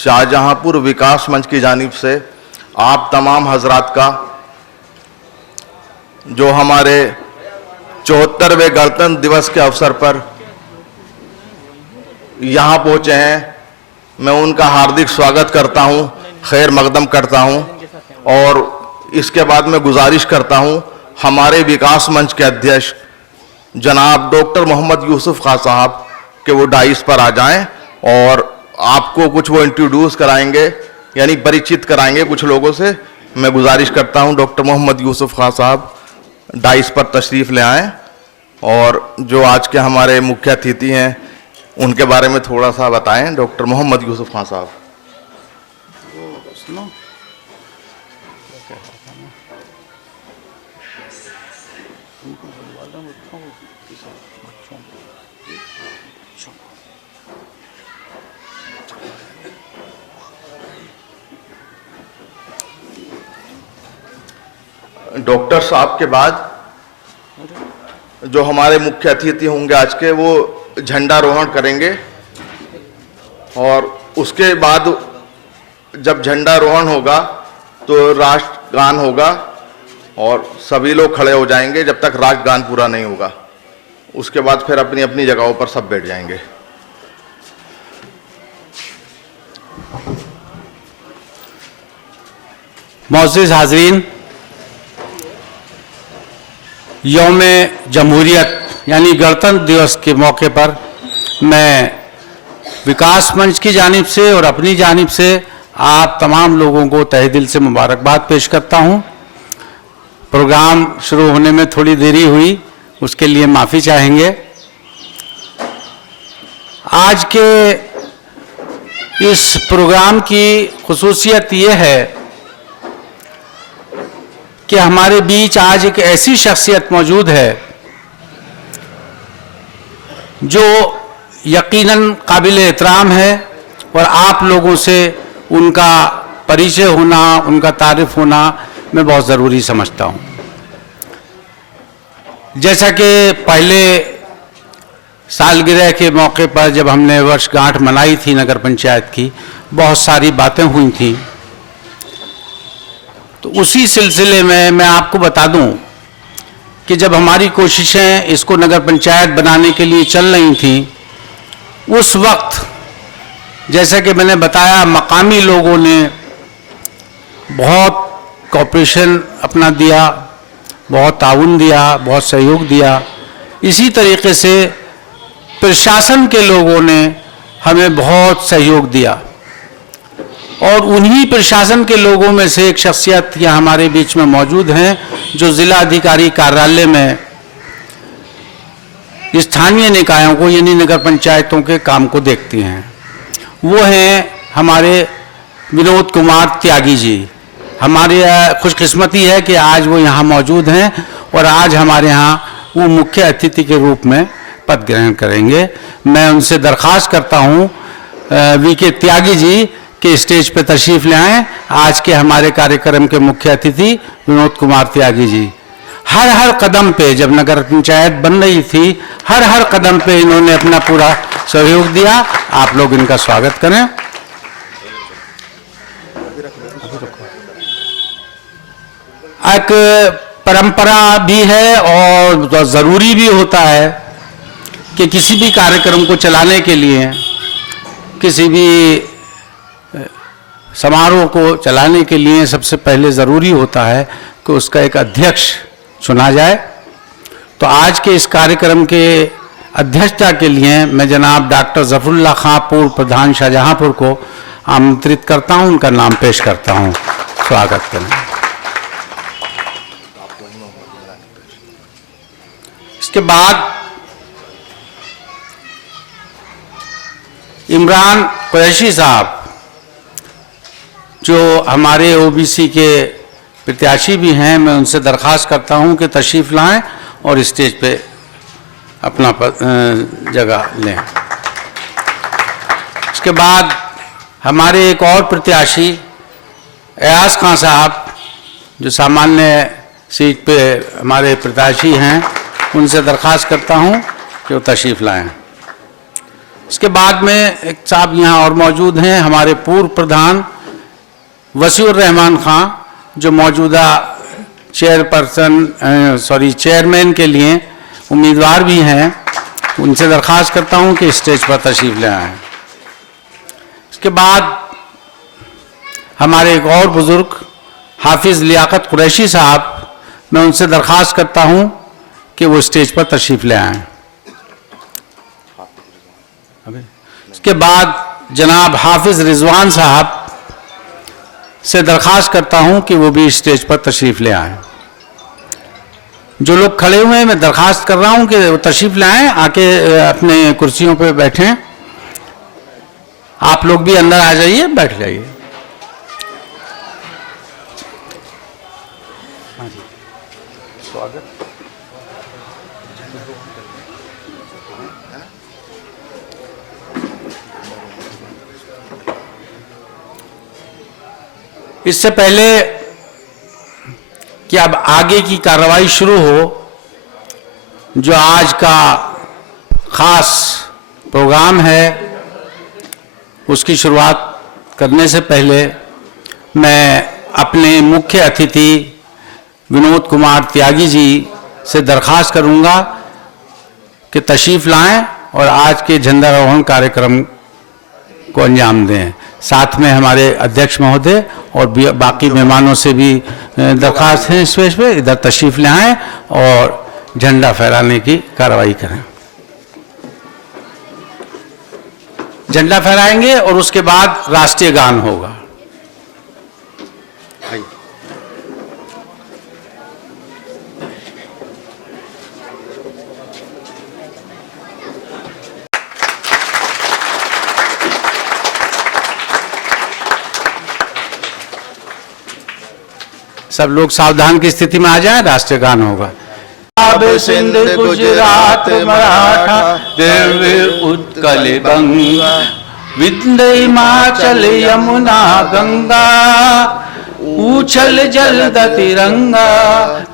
शाहजहांपुर विकास मंच की जानिब से आप तमाम हजरात का जो हमारे 74वें गणतंत्र दिवस के अवसर पर यहाँ पहुँचे हैं, मैं उनका हार्दिक स्वागत करता हूँ, खैर मकदम करता हूँ। और इसके बाद मैं गुजारिश करता हूँ हमारे विकास मंच के अध्यक्ष जनाब डॉक्टर मोहम्मद यूसुफ खां साहब के वो डाइस पर आ जाएं और आपको कुछ वो इंट्रोड्यूस कराएंगे, यानी परिचित कराएंगे कुछ लोगों से। मैं गुजारिश करता हूं डॉक्टर मोहम्मद यूसुफ खां साहब डाइस पर तशरीफ़ ले आएं और जो आज के हमारे मुख्य अतिथि हैं उनके बारे में थोड़ा सा बताएं। डॉक्टर मोहम्मद यूसुफ खां साहब। डॉक्टर साहब के बाद जो हमारे मुख्य अतिथि होंगे आज के, वो झंडारोहण करेंगे और उसके बाद जब झंडारोहण होगा तो राष्ट्रगान होगा और सभी लोग खड़े हो जाएंगे जब तक राष्ट्रगान पूरा नहीं होगा। उसके बाद फिर अपनी अपनी जगहों पर सब बैठ जाएंगे। मोअज़्ज़िज़ हाज़रीन, यौम जमहूरियत यानी गणतंत्र दिवस के मौके पर मैं विकास मंच की जानिब से और अपनी जानिब से आप तमाम लोगों को तहे दिल से मुबारकबाद पेश करता हूं। प्रोग्राम शुरू होने में थोड़ी देरी हुई, उसके लिए माफ़ी चाहेंगे। आज के इस प्रोग्राम की खुसूसियत ये है कि हमारे बीच आज एक ऐसी शख्सियत मौजूद है जो यकीनन काबिल एहतराम है और आप लोगों से उनका परिचय होना, उनका तारीफ होना मैं बहुत ज़रूरी समझता हूँ। जैसा कि पहले सालगिरह के मौके पर जब हमने वर्षगांठ मनाई थी नगर पंचायत की, बहुत सारी बातें हुई थी, तो उसी सिलसिले में मैं आपको बता दूं कि जब हमारी कोशिशें इसको नगर पंचायत बनाने के लिए चल रही थी, उस वक्त जैसा कि मैंने बताया मकामी लोगों ने बहुत कोऑपरेशन अपना दिया, बहुत ताउन दिया, बहुत सहयोग दिया। इसी तरीके से प्रशासन के लोगों ने हमें बहुत सहयोग दिया और उन्हीं प्रशासन के लोगों में से एक शख्सियत यहाँ हमारे बीच में मौजूद हैं जो जिला अधिकारी कार्यालय में स्थानीय निकायों को यानी नगर पंचायतों के काम को देखती हैं। वो हैं हमारे विनोद कुमार त्यागी जी। हमारी खुशकिस्मती है कि आज वो यहाँ मौजूद हैं और आज हमारे यहाँ वो मुख्य अतिथि के रूप में पद ग्रहण करेंगे। मैं उनसे दरख्वास्त करता हूँ वीके त्यागी जी के स्टेज पे तशरीफ ले आएं। आज के हमारे कार्यक्रम के मुख्य अतिथि विनोद कुमार त्यागी जी। हर कदम पे जब नगर पंचायत बन रही थी, हर कदम पे इन्होंने अपना पूरा सहयोग दिया। आप लोग इनका स्वागत करें। एक परंपरा भी है और ज़रूरी भी होता है कि किसी भी कार्यक्रम को चलाने के लिए, किसी भी समारोह को चलाने के लिए सबसे पहले ज़रूरी होता है कि उसका एक अध्यक्ष चुना जाए। तो आज के इस कार्यक्रम के अध्यक्षता के लिए मैं जनाब डॉक्टर ज़फ़रुल्लाह खां पूर्व प्रधान शाहजहांपुर को आमंत्रित करता हूं, उनका नाम पेश करता हूं। स्वागत करें। इसके बाद इमरान कुरैशी साहब जो हमारे ओबीसी के प्रत्याशी भी हैं, मैं उनसे दरख्वास्त करता हूं कि तशरीफ़ लाएं और स्टेज पे अपना जगह लें। इसके बाद हमारे एक और प्रत्याशी एयाज खां साहब जो सामान्य सीट पे हमारे प्रत्याशी हैं, उनसे दरख्वास्त करता हूं कि वो तशरीफ़ लाएं। उसके बाद में एक साहब यहाँ और मौजूद हैं, हमारे पूर्व प्रधान वसीउर रहमान खां, जो मौजूदा चेयरमैन के लिए उम्मीदवार भी हैं। उनसे दरख्वास्त करता हूं कि स्टेज पर तशरीफ ले आएं। इसके बाद हमारे एक और बुजुर्ग हाफिज लियाकत कुरैशी साहब, मैं उनसे दरख्वास्त करता हूं कि वो स्टेज पर तशरीफ ले आएं। इसके बाद जनाब हाफिज रिजवान साहब से दरख्वास्त करता हूं कि वो भी स्टेज पर तशरीफ ले आएं। जो लोग खड़े हुए हैं, मैं दरख्वास्त कर रहा हूं कि वो तशरीफ ले आएं, आके अपने कुर्सियों पे बैठें। आप लोग भी अंदर आ जाइए, बैठ जाइए। स्वागत। इससे पहले कि अब आगे की कार्रवाई शुरू हो, जो आज का खास प्रोग्राम है, उसकी शुरुआत करने से पहले मैं अपने मुख्य अतिथि विनोद कुमार त्यागी जी से दरख्वास्त करूंगा कि तशरीफ लाएं और आज के झंडारोहण कार्यक्रम को अंजाम दें। साथ में हमारे अध्यक्ष महोदय और बाकी मेहमानों से भी दरख्वास्त है स्टेज पे, इधर तशरीफ ले आएं और झंडा फहराने की कार्रवाई करें। झंडा फहराएंगे और उसके बाद राष्ट्रीय गान होगा। सब लोग सावधान की स्थिति में आ जाएं, राष्ट्रीय गान होगा। पंजाब सिंध गुजरात मराठा दिव्य उत्कल बंगा, विंध्य हिमाचल यमुना गंगा, ऊछल जलद तिरंगा,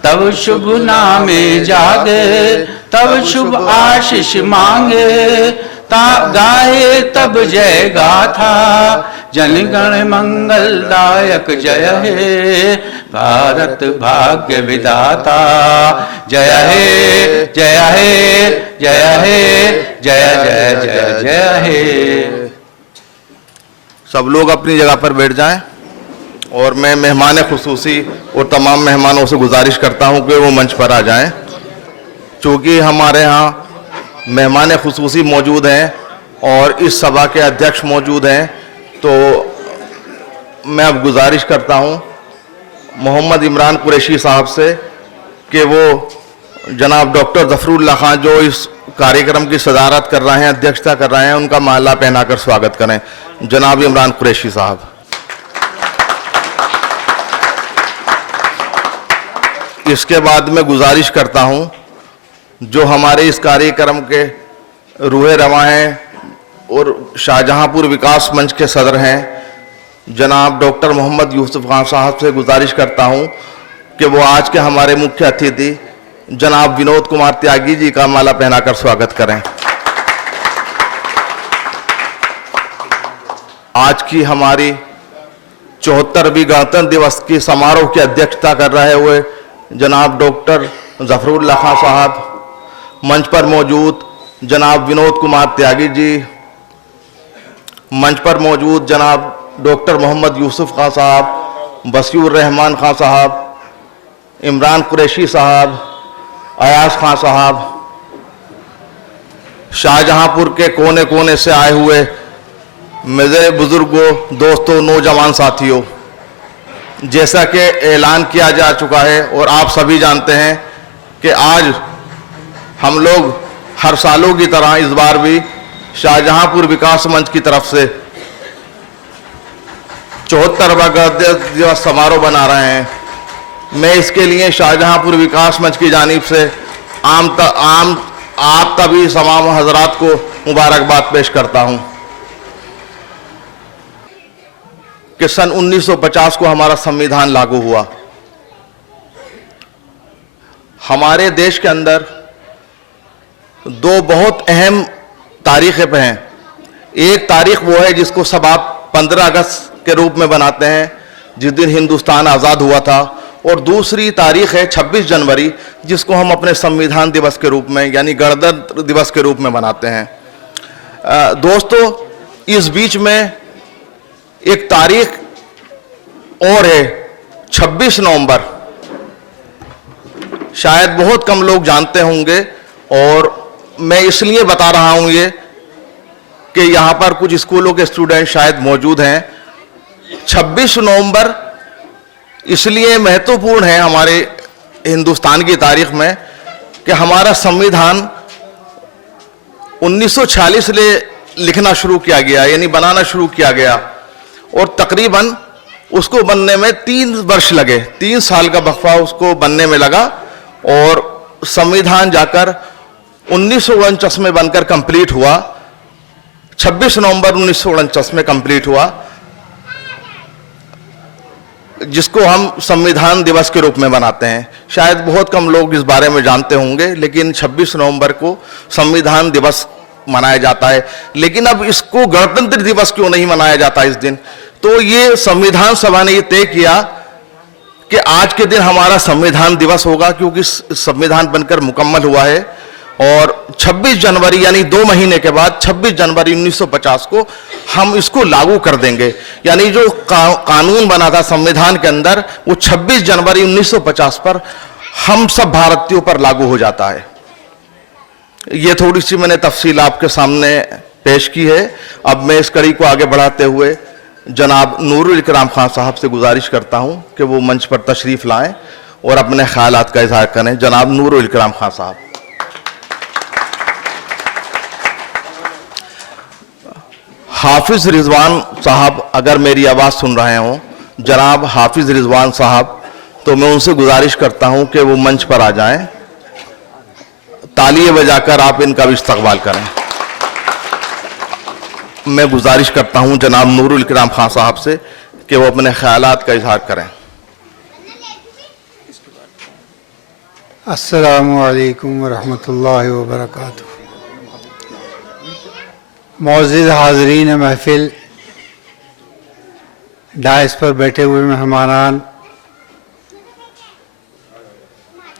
तब शुभ नामे जागे, तब शुभ आशीष मांगे, गाए तब जय गाथा, जनगण मंगलदायक जय हे, भारत भाग्य विधाता, जय हे जय हे जय हे जय जय जय जय हे। सब लोग अपनी जगह पर बैठ जाएं और मैं मेहमान खुसूसी और तमाम मेहमानों से गुजारिश करता हूं कि वो मंच पर आ जाएं। चूँकि हमारे यहाँ मेहमान खुसूसी मौजूद हैं और इस सभा के अध्यक्ष मौजूद हैं, तो मैं अब गुजारिश करता हूं मोहम्मद इमरान कुरैशी साहब से कि वो जनाब डॉक्टर ज़फ़रुल्लाह खां जो इस कार्यक्रम की सदारत कर रहे हैं, अध्यक्षता कर रहे हैं, उनका माला पहनाकर स्वागत करें। जनाब इमरान कुरैशी साहब। इसके बाद मैं गुजारिश करता हूं जो हमारे इस कार्यक्रम के रूहे रवा हैं और शाहजहांपुर विकास मंच के सदर हैं, जनाब डॉक्टर मोहम्मद यूसुफ खान साहब से गुजारिश करता हूं कि वो आज के हमारे मुख्य अतिथि जनाब विनोद कुमार त्यागी जी का माला पहनाकर स्वागत करें। आज की हमारी 74वीं गणतंत्र दिवस की समारोह की अध्यक्षता कर रहे हुए जनाब डॉक्टर ज़फ़रुल्लाह खां साहब, मंच पर मौजूद जनाब विनोद कुमार त्यागी जी, मंच पर मौजूद जनाब डॉक्टर मोहम्मद यूसुफ खां साहब, वसीउर रहमान खां साहब, इमरान कुरैशी साहब, अयाज खां साहब, शाहजहांपुर के कोने कोने से आए हुए मेरे बुजुर्गों, दोस्तों, नौजवान साथियों, जैसा कि ऐलान किया जा चुका है और आप सभी जानते हैं कि आज हम लोग हर सालों की तरह इस बार भी शाहजहांपुर विकास मंच की तरफ से 74वां गणतंत्र दिवस समारोह बना रहे हैं। मैं इसके लिए शाहजहांपुर विकास मंच की जानिब से आप तभी तमाम हजरात को मुबारकबाद पेश करता हूं कि सन 1950 को हमारा संविधान लागू हुआ। हमारे देश के अंदर दो बहुत अहम तारीखें पे हैं। एक तारीख वो है जिसको सब आप 15 अगस्त के रूप में बनाते हैं, जिस दिन हिंदुस्तान आज़ाद हुआ था, और दूसरी तारीख है 26 जनवरी, जिसको हम अपने संविधान दिवस के रूप में यानी गणतंत्र दिवस के रूप में मनाते हैं। दोस्तों, इस बीच में एक तारीख और है 26 नवंबर, शायद बहुत कम लोग जानते होंगे, और मैं इसलिए बता रहा हूं ये कि यहां पर कुछ स्कूलों के स्टूडेंट शायद मौजूद हैं। 26 नवंबर इसलिए महत्वपूर्ण है हमारे हिंदुस्तान की तारीख में कि हमारा संविधान 1946 से लिखना शुरू किया गया, यानी बनाना शुरू किया गया, और तकरीबन उसको बनने में 3 वर्ष लगे, 3 साल का वक्फा उसको बनने में लगा, और संविधान जाकर 1949 में बनकर कंप्लीट हुआ। 26 नवंबर 1949 में कंप्लीट हुआ, जिसको हम संविधान दिवस के रूप में मनाते हैं। शायद बहुत कम लोग इस बारे में जानते होंगे, लेकिन 26 नवंबर को संविधान दिवस मनाया जाता है। लेकिन अब इसको गणतंत्र दिवस क्यों नहीं मनाया जाता इस दिन? तो ये संविधान सभा ने ये तय किया कि आज के दिन हमारा संविधान दिवस होगा, क्योंकि संविधान बनकर मुकम्मल हुआ है, और 26 जनवरी यानी 2 महीने के बाद 26 जनवरी 1950 को हम इसको लागू कर देंगे। यानी जो कानून बना था संविधान के अंदर, वो 26 जनवरी 1950 पर हम सब भारतीयों पर लागू हो जाता है। ये थोड़ी सी मैंने तफसील आपके सामने पेश की है। अब मैं इस कड़ी को आगे बढ़ाते हुए जनाब नूरुल इकराम खान साहब से गुजारिश करता हूं कि वो मंच पर तशरीफ लाएं और अपने ख्यालात का इजहार करें। जनाब नूरुल इकराम खान साहब। हाफिज रिजवान साहब अगर मेरी आवाज़ सुन रहे हों, जनाब हाफिज रिजवान साहब, तो मैं उनसे गुजारिश करता हूं कि वो मंच पर आ जाएं। तालियां बजाकर आप इनका भी इस्तकबाल करें। मैं गुजारिश करता हूं जनाब नूरुल इकराम खान साहब से कि वो अपने ख्यालात का इजहार करें। अस्सलामु अलैकुम वरहमतुल्लाहि वबरकातुहू। मौजूद हाज़रीन महफिल, डायस पर बैठे हुए मेहमानान,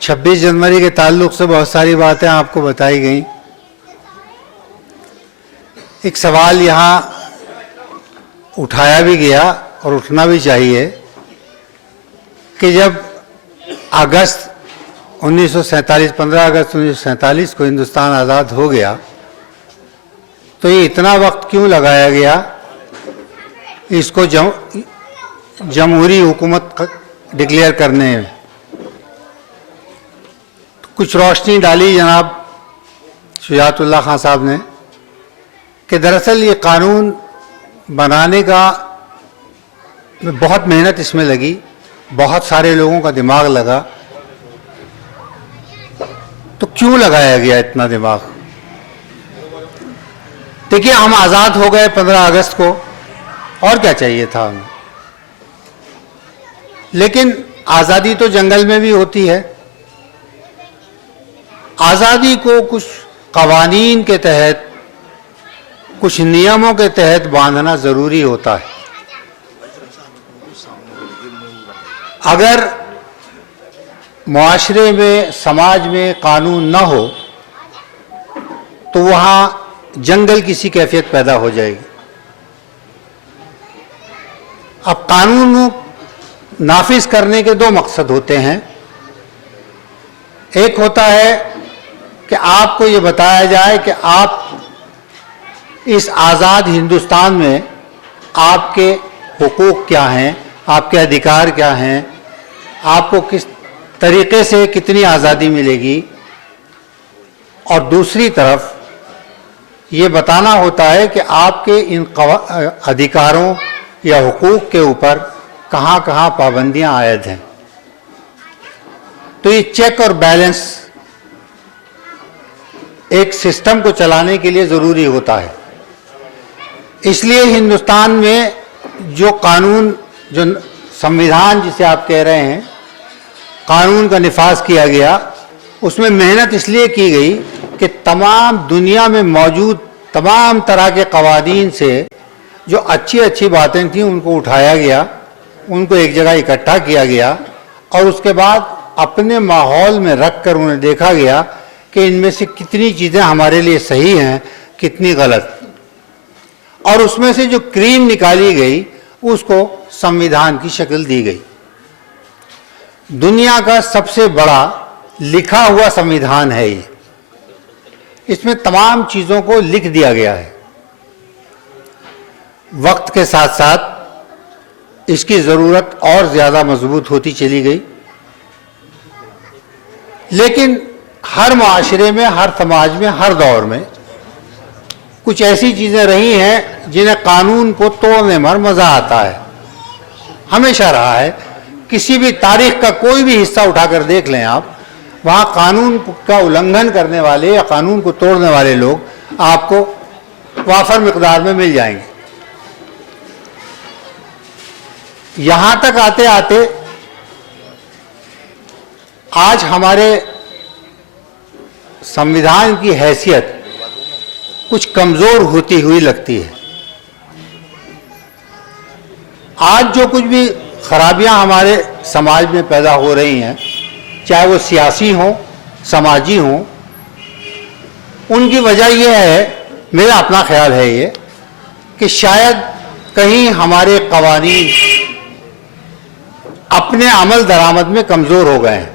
26 जनवरी के ताल्लुक़ से बहुत सारी बातें आपको बताई गई। एक सवाल यहाँ उठाया भी गया और उठना भी चाहिए कि जब अगस्त 1947 15 अगस्त 1947 को हिंदुस्तान आज़ाद हो गया, तो ये इतना वक्त क्यों लगाया गया इसको जमहूरी हुकूमत डिक्लेयर करने में? तो कुछ रोशनी डाली जनाब शुजातुल्लाह खान साहब ने कि दरअसल ये कानून बनाने का बहुत मेहनत इसमें लगी, बहुत सारे लोगों का दिमाग लगा। तो क्यों लगाया गया इतना दिमाग? देखिए, हम आज़ाद हो गए 15 अगस्त को, और क्या चाहिए था हमें? लेकिन आज़ादी तो जंगल में भी होती है। आज़ादी को कुछ कवानीन के तहत, कुछ नियमों के तहत बांधना ज़रूरी होता है। अगर मुआशरे में, समाज में कानून न हो तो वहाँ जंगल की सी कैफियत पैदा हो जाएगी। अब कानून नाफिज करने के 2 मकसद होते हैं। एक होता है कि आपको ये बताया जाए कि आप इस आज़ाद हिंदुस्तान में आपके हुकूक क्या हैं, आपके अधिकार क्या हैं, आपको किस तरीके से कितनी आज़ादी मिलेगी। और दूसरी तरफ ये बताना होता है कि आपके इन अधिकारों या हुकूक के ऊपर कहाँ कहाँ पाबंदियाँ आयद हैं। तो ये चेक और बैलेंस एक सिस्टम को चलाने के लिए ज़रूरी होता है। इसलिए हिंदुस्तान में जो कानून, जो संविधान जिसे आप कह रहे हैं, कानून का निफाज किया गया, उसमें मेहनत इसलिए की गई कि तमाम दुनिया में मौजूद तमाम तरह के कवानीन से जो अच्छी अच्छी बातें थीं उनको उठाया गया, उनको एक जगह इकट्ठा किया गया और उसके बाद अपने माहौल में रख कर उन्हें देखा गया कि इनमें से कितनी चीज़ें हमारे लिए सही हैं, कितनी गलत, और उसमें से जो क्रीम निकाली गई उसको संविधान की शक्ल दी गई। दुनिया का सबसे बड़ा लिखा हुआ संविधान है ये। इसमें तमाम चीज़ों को लिख दिया गया है। वक्त के साथ साथ इसकी ज़रूरत और ज़्यादा मजबूत होती चली गई, लेकिन हर माशरे में, हर समाज में, हर दौर में कुछ ऐसी चीज़ें रही हैं जिन्हें कानून को तोड़ने में मज़ा आता है। हमेशा रहा है। किसी भी तारीख का कोई भी हिस्सा उठाकर देख लें आप, वहाँ कानून का उल्लंघन करने वाले या कानून को तोड़ने वाले लोग आपको वाफर मिकदार में मिल जाएंगे। यहाँ तक आते आते आज हमारे संविधान की हैसियत कुछ कमज़ोर होती हुई लगती है। आज जो कुछ भी खराबियां हमारे समाज में पैदा हो रही हैं, चाहे वो सियासी हों, समाजी हों, उनकी वजह यह है, मेरा अपना ख्याल है ये, कि शायद कहीं हमारे कवानीन अपने अमल दरामद में कमज़ोर हो गए हैं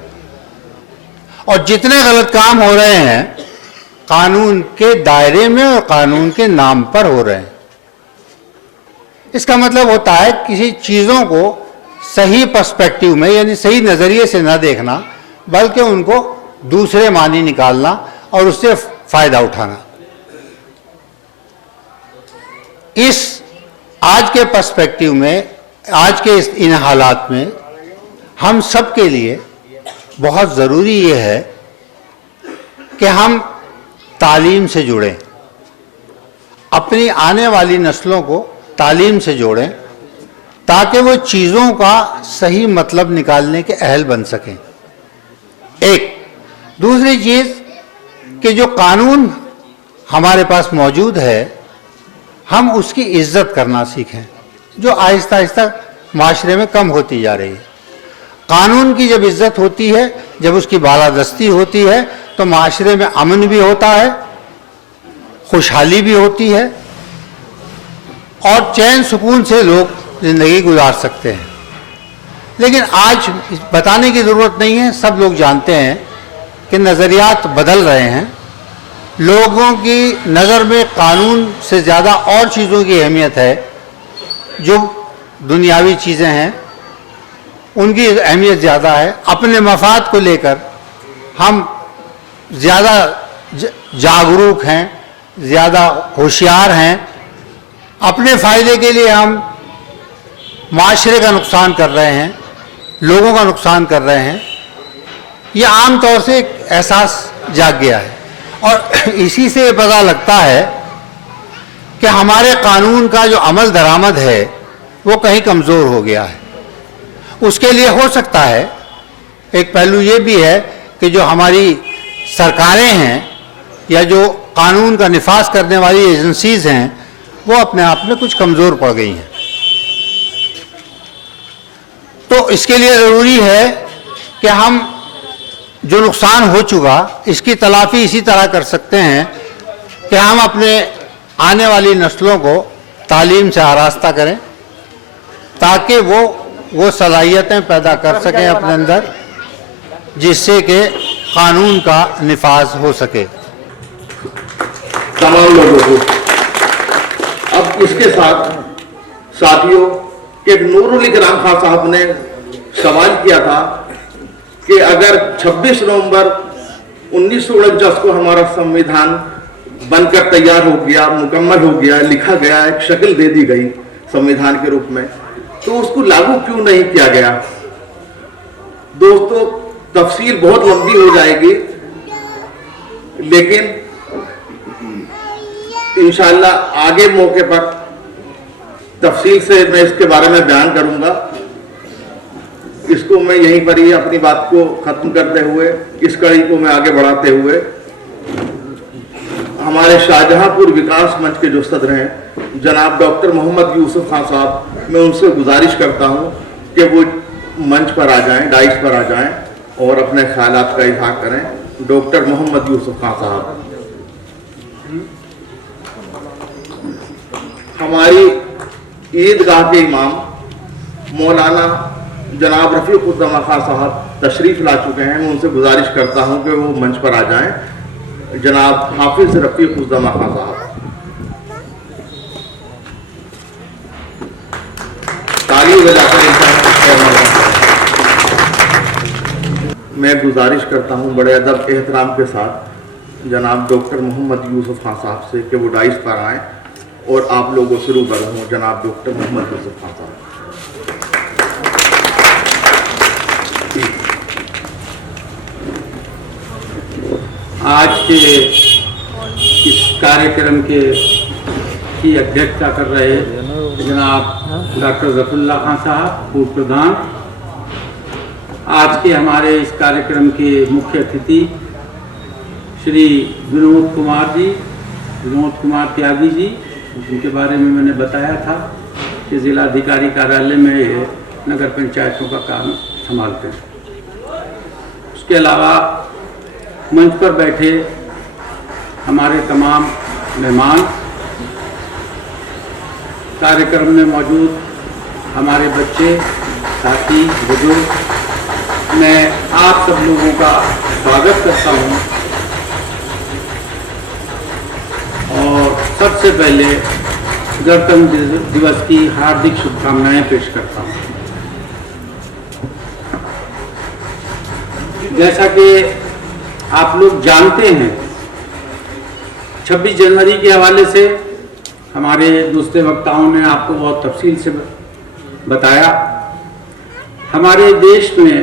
और जितने गलत काम हो रहे हैं कानून के दायरे में और कानून के नाम पर हो रहे हैं। इसका मतलब होता है किसी चीज़ों को सही पर्सपेक्टिव में, यानी सही नज़रिए से न देखना, बल्कि उनको दूसरे मानी निकालना और उससे फ़ायदा उठाना। इस आज के पर्सपेक्टिव में, आज के इन हालात में हम सब के लिए बहुत ज़रूरी ये है कि हम तालीम से जुड़ें, अपनी आने वाली नस्लों को तालीम से जोड़ें ताकि वो चीज़ों का सही मतलब निकालने के अहल बन सकें। एक दूसरी चीज़ कि जो कानून हमारे पास मौजूद है हम उसकी इज्जत करना सीखें, जो आहिस्ता आहिस्ता माशरे में कम होती जा रही है। कानून की जब इज्जत होती है, जब उसकी बालादस्ती होती है, तो माशरे में अमन भी होता है, खुशहाली भी होती है और चैन सुकून से लोग ज़िंदगी गुजार सकते हैं। लेकिन आज बताने की ज़रूरत नहीं है, सब लोग जानते हैं कि नज़रियात बदल रहे हैं। लोगों की नज़र में कानून से ज़्यादा और चीज़ों की अहमियत है, जो दुनियावी चीज़ें हैं उनकी अहमियत ज़्यादा है। अपने मफाद को लेकर हम ज़्यादा जागरूक हैं, ज़्यादा होशियार हैं। अपने फ़ायदे के लिए हम माशरे का नुकसान कर रहे हैं, लोगों का नुकसान कर रहे हैं। ये आम तौर से एक एहसास जाग गया है और इसी से पता लगता है कि हमारे कानून का जो अमल दरामद है वो कहीं कमज़ोर हो गया है। उसके लिए हो सकता है एक पहलू ये भी है कि जो हमारी सरकारें हैं या जो कानून का निफाज करने वाली एजेंसीज़ हैं वो अपने आप में कुछ कमज़ोर पड़ गई हैं। तो इसके लिए ज़रूरी है कि हम जो नुकसान हो चुका इसकी तलाफ़ी इसी तरह कर सकते हैं कि हम अपने आने वाली नस्लों को तालीम से आरास्ता करें ताकि वो सलाहियतें पैदा कर सकें अपने अंदर जिससे कि कानून का निफाज हो सके तमाम लोगों को। अब इसके साथ साथियों एक नूरुल इकराम खान साहब ने सवाल किया था कि अगर 26 नवंबर 1949 को हमारा संविधान बनकर तैयार हो गया, मुकम्मल हो गया, लिखा गया, एक शक्ल दे दी गई संविधान के रूप में, तो उसको लागू क्यों नहीं किया गया। दोस्तों तफसील बहुत लंबी हो जाएगी, लेकिन इंशाअल्लाह आगे मौके पर तफसील से मैं इसके बारे में बयान करूंगा। इसको मैं यहीं पर ही अपनी बात को खत्म करते हुए इस कड़ी को मैं आगे बढ़ाते हुए हमारे शाहजहांपुर विकास मंच के जो सदर हैं जनाब डॉक्टर मोहम्मद यूसुफ खान साहब, मैं उनसे गुजारिश करता हूं कि वो मंच पर आ जाएं, डाइस पर आ जाएं और अपने ख्यालात का इज़हार करें। डॉक्टर मोहम्मद यूसुफ खान साहब। हमारी ईदगाह के इमाम मौलाना जनाब रफ़ीक़ुद्दौला खान साहब तशरीफ़ ला चुके हैं। मैं उनसे गुजारिश करता हूं कि वो मंच पर आ जाएं। जनाब हाफिज़ रफ़ीक़ुद्दौला खान साहब, ताली बजाकर मैं गुजारिश करता हूं बड़े अदब एहतराम के साथ जनाब डॉक्टर मोहम्मद यूसुफ खान साहब से कि वो डाइस पर आएँ और आप लोगों से रूबरू हूँ। जनाब डॉक्टर मोहम्मद यूसुफ खान साहब। आज के इस कार्यक्रम की अध्यक्षता कर रहे जनाब डॉक्टर ज़फ़रुल्लाह खान साहब, पूर्व प्रधान। आज के हमारे इस कार्यक्रम के मुख्य अतिथि श्री विनोद कुमार त्यागी जी, जिनके बारे में मैंने बताया था कि जिलाधिकारी कार्यालय में ये नगर पंचायतों का काम संभालते हैं। उसके अलावा मंच पर बैठे हमारे तमाम मेहमान, कार्यक्रम में मौजूद हमारे बच्चे, साथी, बुजुर्ग, मैं आप सब लोगों का स्वागत करता हूं और सबसे पहले गणतंत्र दिवस की हार्दिक शुभकामनाएं पेश करता हूं। जैसा कि आप लोग जानते हैं, 26 जनवरी के हवाले से हमारे दूसरे वक्ताओं ने आपको बहुत तफसील से बताया। हमारे देश में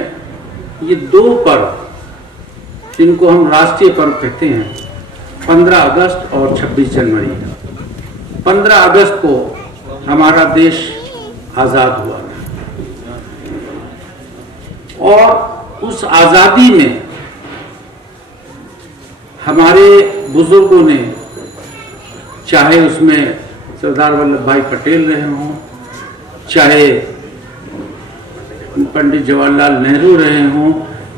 ये दो पर्व जिनको हम राष्ट्रीय पर्व कहते हैं, 15 अगस्त और 26 जनवरी। 15 अगस्त को हमारा देश आज़ाद हुआ और उस आज़ादी में हमारे बुजुर्गों ने, चाहे उसमें सरदार वल्लभ भाई पटेल रहे हों, चाहे पंडित जवाहरलाल नेहरू रहे हों,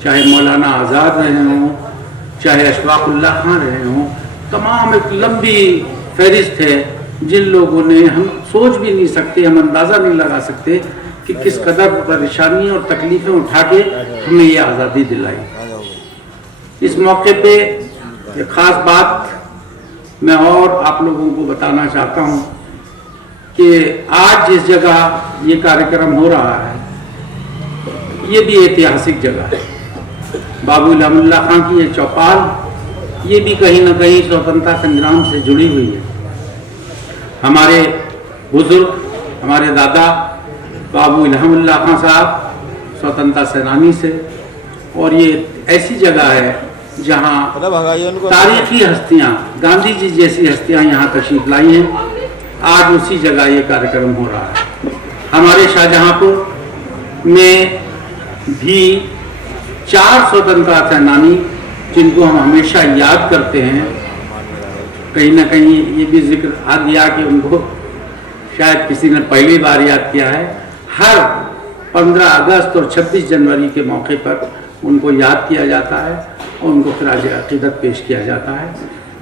चाहे मौलाना आज़ाद रहे हों, चाहे अशफाक़ुल्लाह खान रहे हों, तमाम एक लंबी फहरिस्त है जिन लोगों ने, हम सोच भी नहीं सकते, हम अंदाज़ा नहीं लगा सकते कि किस कदर परेशानी और तकलीफ़ें उठा के हमें ये आज़ादी दिलाई। इस मौके पे एक ख़ास बात मैं और आप लोगों को बताना चाहता हूँ कि आज जिस जगह ये कार्यक्रम हो रहा है, ये भी ऐतिहासिक जगह है। बाबू इल्हामुल्लाह खान की ये चौपाल, ये भी कहीं ना कहीं स्वतंत्रता संग्राम से जुड़ी हुई है। हमारे बुजुर्ग, हमारे दादा बाबू इल्हामुल्लाह खान साहब स्वतंत्रता सेनानी से, और ये ऐसी जगह है जहाँ तारीखी हस्तियाँ, गांधी जी जैसी हस्तियाँ यहाँ तशरीफ लाई हैं। आज उसी जगह ये कार्यक्रम हो रहा है। हमारे शाहजहांपुर में भी 4 स्वतंत्रता सेनानी जिनको हम हमेशा याद करते हैं, कहीं ना कहीं ये भी जिक्र आ गया कि उनको शायद किसी ने पहली बार याद किया है। हर 15 अगस्त और 26 जनवरी के मौके पर उनको याद किया जाता है और उनको खिराज अक़ीदत पेश किया जाता है,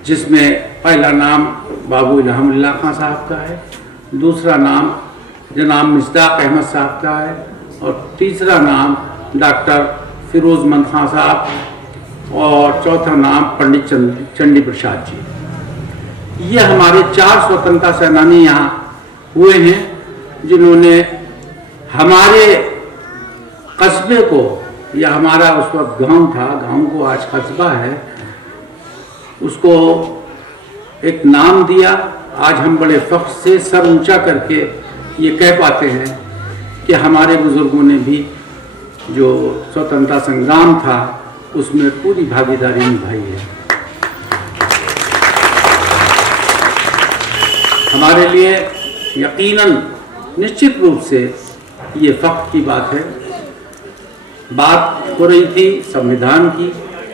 जिसमें पहला नाम बाबू इल्हामुल्लाह खान साहब का है, दूसरा नाम जनाब मिस्दाक अहमद साहब का है और तीसरा नाम डॉक्टर फिरोजमंद खान साहब और चौथा नाम पंडित चंडी प्रसाद जी। ये हमारे 4 स्वतंत्रता सेनानी यहाँ हुए हैं जिन्होंने हमारे कस्बे को, या हमारा उस वक्त गांव था, गांव को आज कस्बा है, उसको एक नाम दिया। आज हम बड़े फख्र से सर ऊंचा करके ये कह पाते हैं कि हमारे बुजुर्गों ने भी जो स्वतंत्रता संग्राम था उसमें पूरी भागीदारी निभाई है। हमारे लिए यकीनन निश्चित रूप से ये फख्र की बात है। बात हो रही थी संविधान की,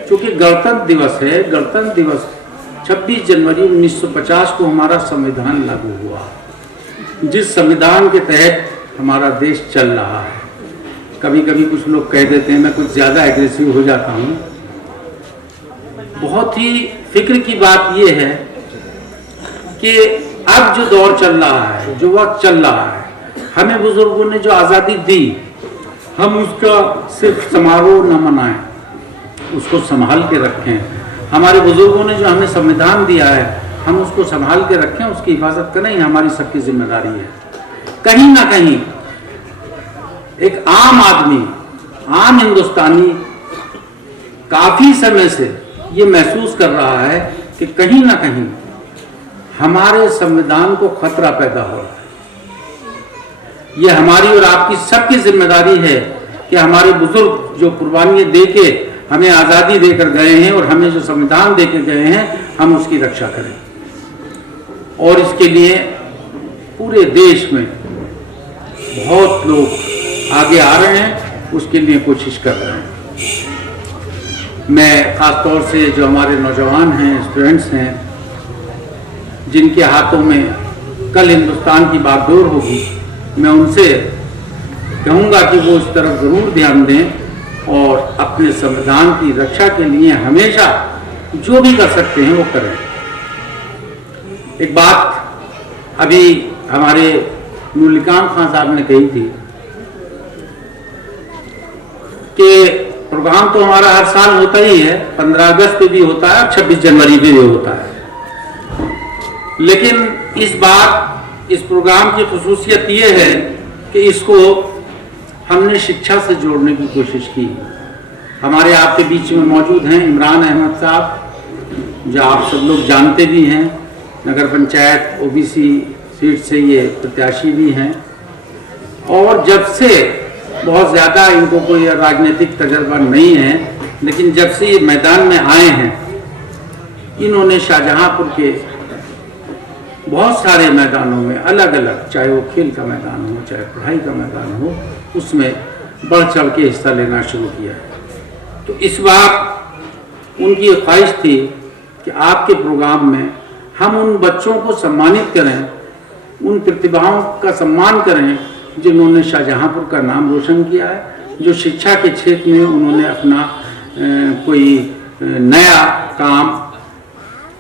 चूँकि गणतंत्र दिवस है, गणतंत्र दिवस 26 जनवरी 1950 को हमारा संविधान लागू हुआ, जिस संविधान के तहत हमारा देश चल रहा है। कभी कभी कुछ लोग कह देते हैं मैं कुछ ज़्यादा एग्रेसिव हो जाता हूँ। बहुत ही फिक्र की बात यह है कि अब जो दौर चल रहा है, जो वक्त चल रहा है, हमें बुजुर्गों ने जो आज़ादी दी, हम उसका सिर्फ समारोह न मनाएं, उसको संभाल के रखें। हमारे बुजुर्गों ने जो हमें संविधान दिया है, हम उसको संभाल के रखें, उसकी हिफाजत करें, ये हमारी सबकी जिम्मेदारी है। कहीं ना कहीं एक आम आदमी, आम हिंदुस्तानी काफी समय से ये महसूस कर रहा है कि कहीं ना कहीं हमारे संविधान को खतरा पैदा हो रहा है। ये हमारी और आपकी सबकी जिम्मेदारी है कि हमारे बुजुर्ग जो कुर्बानियां दे के हमें आज़ादी देकर गए हैं और हमें जो संविधान देकर गए हैं, हम उसकी रक्षा करें। और इसके लिए पूरे देश में बहुत लोग आगे आ रहे हैं, उसके लिए कोशिश कर रहे हैं। मैं ख़ास तौर से जो हमारे नौजवान हैं, स्टूडेंट्स हैं, जिनके हाथों में कल हिंदुस्तान की बागडोर होगी, मैं उनसे कहूँगा कि वो इस तरफ ज़रूर ध्यान दें और अपने संविधान की रक्षा के लिए हमेशा जो भी कर सकते हैं वो करें। एक बात अभी हमारे नुलिकाम खान साहब ने कही थी कि प्रोग्राम तो हमारा हर साल होता ही है, 15 अगस्त पे भी होता है, 26 जनवरी पे भी होता है, लेकिन इस बार इस प्रोग्राम की खुसूसियत ये है कि इसको हमने शिक्षा से जोड़ने की कोशिश की। हमारे आपके बीच में मौजूद हैं इमरान अहमद साहब, जो आप सब लोग जानते भी हैं, नगर पंचायत ओबीसी सीट से ये प्रत्याशी भी हैं, और जब से बहुत ज़्यादा इनको कोई राजनीतिक तजर्बा नहीं है, लेकिन जब से ये मैदान में आए हैं, इन्होंने शाहजहांपुर के बहुत सारे मैदानों में अलग अलग, चाहे वो खेल का मैदान हो, चाहे पढ़ाई का मैदान हो, उसमें बढ़ चढ़ के हिस्सा लेना शुरू किया है। तो इस बार उनकी ख्वाहिश थी कि आपके प्रोग्राम में हम उन बच्चों को सम्मानित करें, उन प्रतिभाओं का सम्मान करें जिन्होंने शाहजहांपुर का नाम रोशन किया है, जो शिक्षा के क्षेत्र में उन्होंने अपना कोई नया काम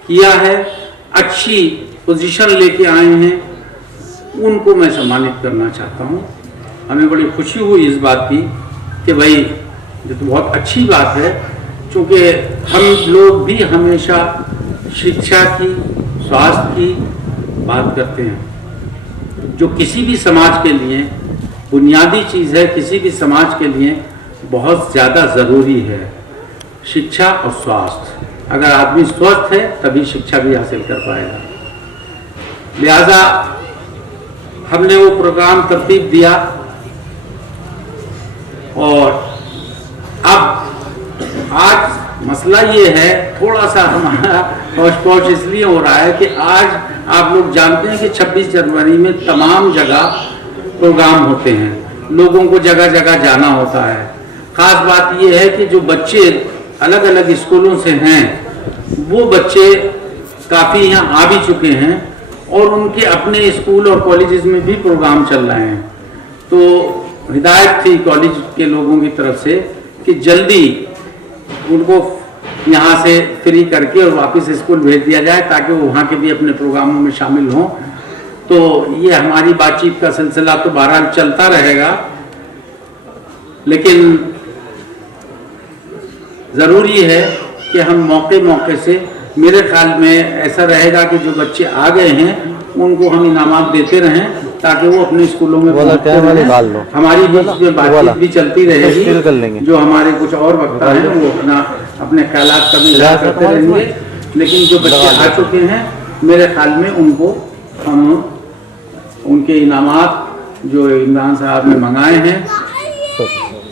किया है, अच्छी पोजीशन लेके आए हैं, उनको मैं सम्मानित करना चाहता हूँ। हमें बड़ी खुशी हुई इस बात की कि भाई ये तो बहुत अच्छी बात है, क्योंकि हम लोग भी हमेशा शिक्षा की, स्वास्थ्य की बात करते हैं, जो किसी भी समाज के लिए बुनियादी चीज़ है, किसी भी समाज के लिए बहुत ज़्यादा ज़रूरी है, शिक्षा और स्वास्थ्य। अगर आदमी स्वस्थ है तभी शिक्षा भी हासिल कर पाएगा। लिहाजा हमने वो प्रोग्राम तरतीब दिया, और अब आज मसला ये है, थोड़ा सा हमारा होश-पोश इसलिए हो रहा है कि आज आप लोग जानते हैं कि 26 जनवरी में तमाम जगह प्रोग्राम होते हैं, लोगों को जगह जगह जाना होता है। ख़ास बात ये है कि जो बच्चे अलग अलग स्कूलों से हैं, वो बच्चे काफ़ी यहाँ आ भी चुके हैं और उनके अपने स्कूल और कॉलेजेस में भी प्रोग्राम चल रहे हैं। तो हिदायत थी कॉलेज के लोगों की तरफ से कि जल्दी उनको यहाँ से फ्री करके और वापस स्कूल भेज दिया जाए, ताकि वो वहाँ के भी अपने प्रोग्रामों में शामिल हों। तो ये हमारी बातचीत का सिलसिला तो बहरहाल चलता रहेगा, लेकिन ज़रूरी है कि हम मौके मौके से, मेरे ख्याल में ऐसा रहेगा कि जो बच्चे आ गए हैं उनको हम इनामात देते रहें, ताकि वो अपने स्कूलों में पहुंचते रहें। हमारी बीच में बातचीत भी चलती रहेगी, जो हमारे कुछ और वक्ता हैं वो अपने ख्यालात का भी इज़हार करते रहेंगे। लेकिन जो बच्चे आ चुके हैं, मेरे ख्याल में उनको हम उनके इनामात जो इमरान साहब ने मंगाए हैं,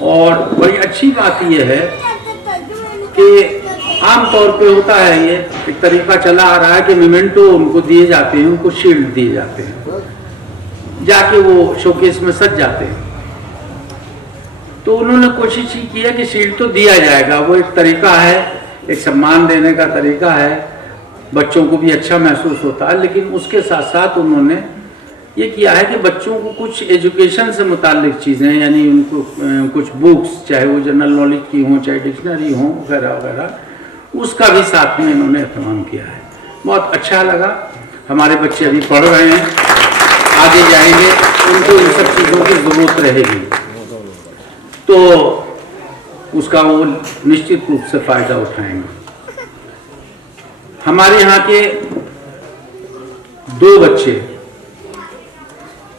और बड़ी अच्छी बात यह है कि आम तौर पे होता है, ये एक तरीका चला आ रहा है कि मेमेंटो उनको दिए जाते हैं, उनको शील्ड दिए जाते हैं, जाके वो शोकेस में सज जाते हैं। तो उन्होंने कोशिश ही की है कि शील्ड तो दिया जाएगा, वो एक तरीका है, एक सम्मान देने का तरीका है, बच्चों को भी अच्छा महसूस होता है। लेकिन उसके साथ साथ उन्होंने ये किया है कि बच्चों को कुछ एजुकेशन से मुताल्लिक चीज़ें, यानी उनको कुछ बुक्स, चाहे वो जनरल नॉलेज की हों, चाहे डिक्शनरी हों वगैरह वगैरह, उसका भी साथ में इन्होंने एहतमाम किया है। बहुत अच्छा लगा। हमारे बच्चे अभी पढ़ रहे हैं, आगे जाएंगे, उनको इन सब चीज़ों की ज़रूरत रहेगी, तो उसका वो निश्चित रूप से फ़ायदा उठाएंगे। हमारे यहाँ के 2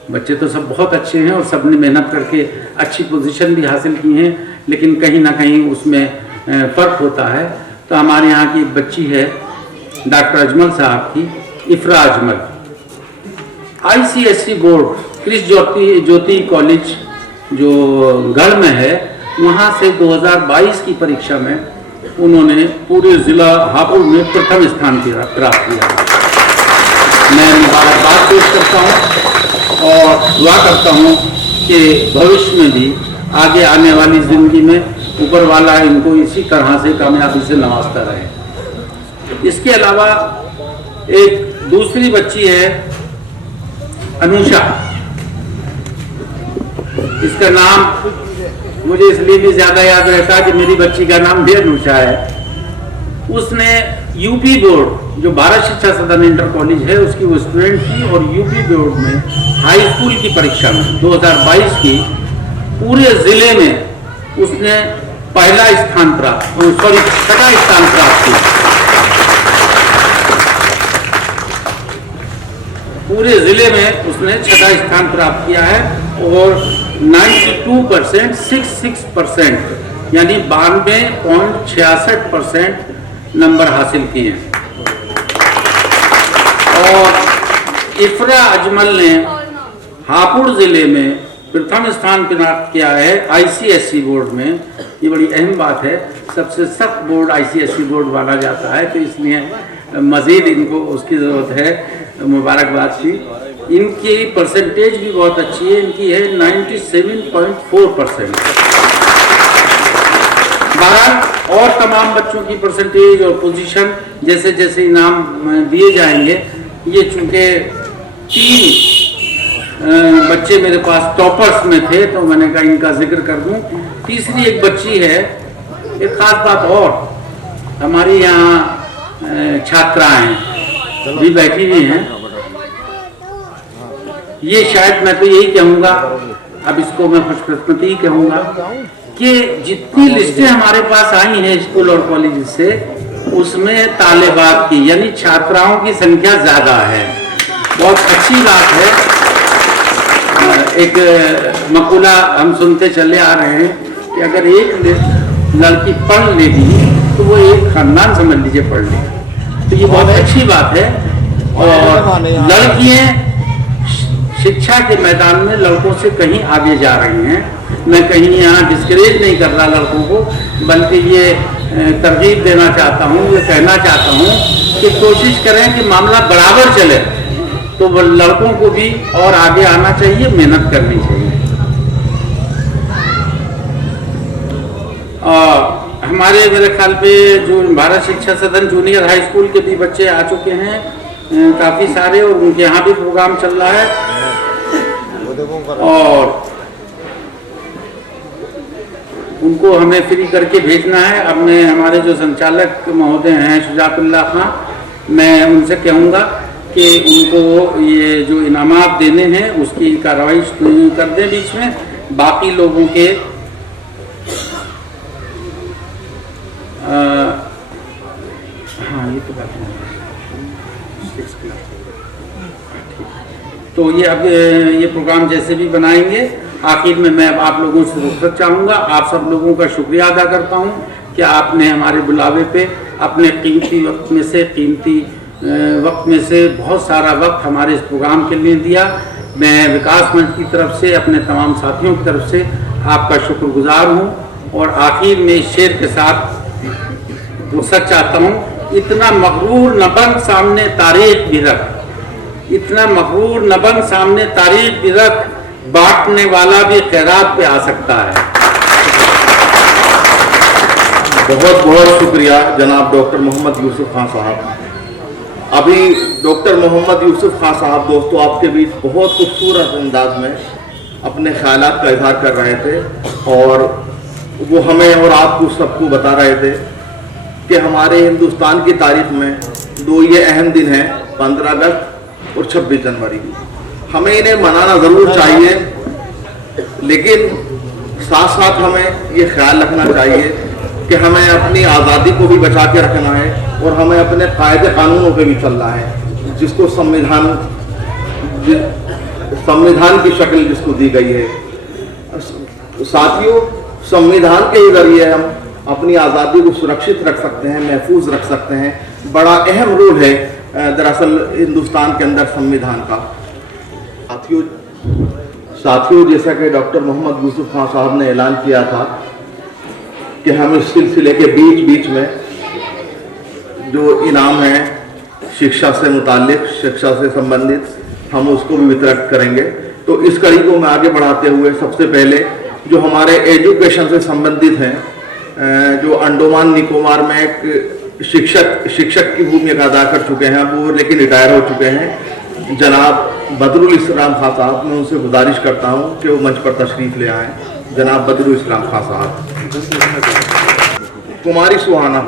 बच्चे तो सब बहुत अच्छे हैं और सब ने मेहनत करके अच्छी पोजीशन भी हासिल की हैं, लेकिन कहीं ना कहीं उसमें फ़र्क होता है। तो हमारे यहाँ की एक बच्ची है डॉक्टर अजमल साहब की, Ifra Ajmal, ICSE board Kris Jyoti college जो गढ़ में है, वहाँ से 2022 की परीक्षा में उन्होंने पूरे ज़िला हापुड़ में प्रथम स्थान प्राप्त किया। मैं मुबारकबाद पेश करता हूँ और दुआ करता हूँ कि भविष्य में भी आगे आने वाली ज़िंदगी में ऊपर वाला इनको इसी तरह से कामयाबी से नवाजता रहे। इसके अलावा एक दूसरी बच्ची है अनुषा। इसका नाम मुझे इसलिए भी ज़्यादा याद रहता है कि मेरी बच्ची का नाम भी अनुषा है। उसने यूपी बोर्ड, जो भारत शिक्षा सदन इंटर कॉलेज है, उसकी वो स्टूडेंट थी, और यूपी बोर्ड में हाई स्कूल की परीक्षा में 2022 की पूरे ज़िले में उसने छठा स्थान प्राप्त किया। पूरे ज़िले में उसने छठा स्थान प्राप्त किया है और 92%, 66% यानी 92.66% नंबर हासिल किए हैं। और इफ्रा अजमल ने हापुड़ ज़िले में प्रथम स्थान प्राप्त किया है ICSE बोर्ड में। ये बड़ी अहम बात है, सबसे सख्त बोर्ड ICSE बोर्ड माना जाता है, तो इसलिए मज़ीद इनको उसकी ज़रूरत है मुबारकबाद की। इनकी परसेंटेज भी बहुत अच्छी है, इनकी है 97.4%। बहरहाल और तमाम बच्चों की परसेंटेज और पोजीशन जैसे जैसे इनाम दिए जाएंगे, ये चूँकि 3 बच्चे मेरे पास टॉपर्स में थे, तो मैंने कहा इनका जिक्र कर दूं। तीसरी एक बच्ची है, एक खास बात और, हमारी यहाँ छात्राएं भी बैठी हुई हैं। ये शायद मैं तो यही कहूँगा, अब इसको मैं खुशकिस्मती ही कहूँगा कि जितनी लिस्टें हमारे पास आई हैं स्कूल और कॉलेज से, उसमें तालिबात की यानी छात्राओं की संख्या ज़्यादा है। बहुत अच्छी बात है। एक मकूला हम सुनते चले आ रहे हैं कि अगर एक लड़की पढ़ लेगी तो वो एक खानदान समझ लीजिए पढ़ लेगी, तो ये बहुत अच्छी बात है। और लड़कियां शिक्षा के मैदान में लड़कों से कहीं आगे जा रही हैं। मैं कहीं यहाँ डिस्करेज नहीं कर रहा लड़कों को, बल्कि ये तरगीब देना चाहता हूँ, ये कहना चाहता हूँ कि कोशिश करें कि मामला बराबर चले, तो लड़कों को भी और आगे आना चाहिए, मेहनत करनी चाहिए। हमारे मेरे ख्याल पे जो भारत शिक्षा सदन जूनियर हाई स्कूल के भी बच्चे आ चुके हैं काफ़ी सारे, और उनके यहाँ भी प्रोग्राम चल रहा है। और उनको हमें फ्री करके भेजना है। अब मैं हमारे जो संचालक महोदय हैं शुजातुल्लाह खां, मैं उनसे कहूँगा कि उनको ये जो इनामात देने हैं उसकी कार्रवाई कर दें बीच में। बाकी लोगों के हाँ ये तो बात है। तो ये अब ये प्रोग्राम जैसे भी बनाएंगे, आखिर में मैं अब आप लोगों से रुखसत चाहूँगा। आप सब लोगों का शुक्रिया अदा करता हूँ कि आपने हमारे बुलावे पे अपने कीमती वक्त में से बहुत सारा वक्त हमारे इस प्रोग्राम के लिए दिया। मैं विकास मंच की तरफ से, अपने तमाम साथियों की तरफ से आपका शुक्रगुजार हूँ। और आखिर में इस शेर के साथ रुखसत चाहता हूँ, इतना मगरूर नबन सामने तारीख भी रख, इतना मगरूर नबन सामने तारीख भी रख, बांटने वाला भी खैरात पे आ सकता है। बहुत बहुत शुक्रिया जनाब डॉक्टर मोहम्मद यूसुफ खान साहब। अभी डॉक्टर मोहम्मद यूसुफ खान साहब दोस्तों आपके बीच बहुत खूबसूरत अंदाज में अपने ख्यालात का इजहार कर रहे थे और वो हमें और आपको सबको बता रहे थे कि हमारे हिंदुस्तान की तारीख में दो ये अहम दिन हैं, 15 अगस्त और 26 जनवरी। हमें इन्हें मनाना ज़रूर चाहिए, लेकिन साथ साथ हमें ये ख्याल रखना चाहिए कि हमें अपनी आज़ादी को भी बचा के रखना है और हमें अपने कायदे कानूनों पे भी चलना है, जिसको संविधान की शक्ल जिसको दी गई है। साथियों, संविधान के ही जरिए हम अपनी आज़ादी को सुरक्षित रख सकते हैं, महफूज रख सकते हैं। बड़ा अहम रोल है दरअसल हिंदुस्तान के अंदर संविधान का। साथियों, जैसा कि डॉक्टर मोहम्मद यूसुफ खान साहब ने ऐलान किया था कि हम इस सिलसिले के बीच बीच में जो इनाम है शिक्षा से मुताल्लिक, शिक्षा से संबंधित, हम उसको भी वितरित करेंगे। तो इस कड़ी को मैं आगे बढ़ाते हुए सबसे पहले जो हमारे एजुकेशन से संबंधित हैं, जो अंडमान निकोबार में एक शिक्षक की भूमिका अदा कर चुके हैं, वो लेकिन रिटायर हो चुके हैं, जनाब बदरुल इस्लाम खान साहब, मैं उनसे गुजारिश करता हूं कि वो मंच पर तशरीफ ले आएँ। जनाब बदरुल इस्लाम खान साहब। कुमारी सुहाना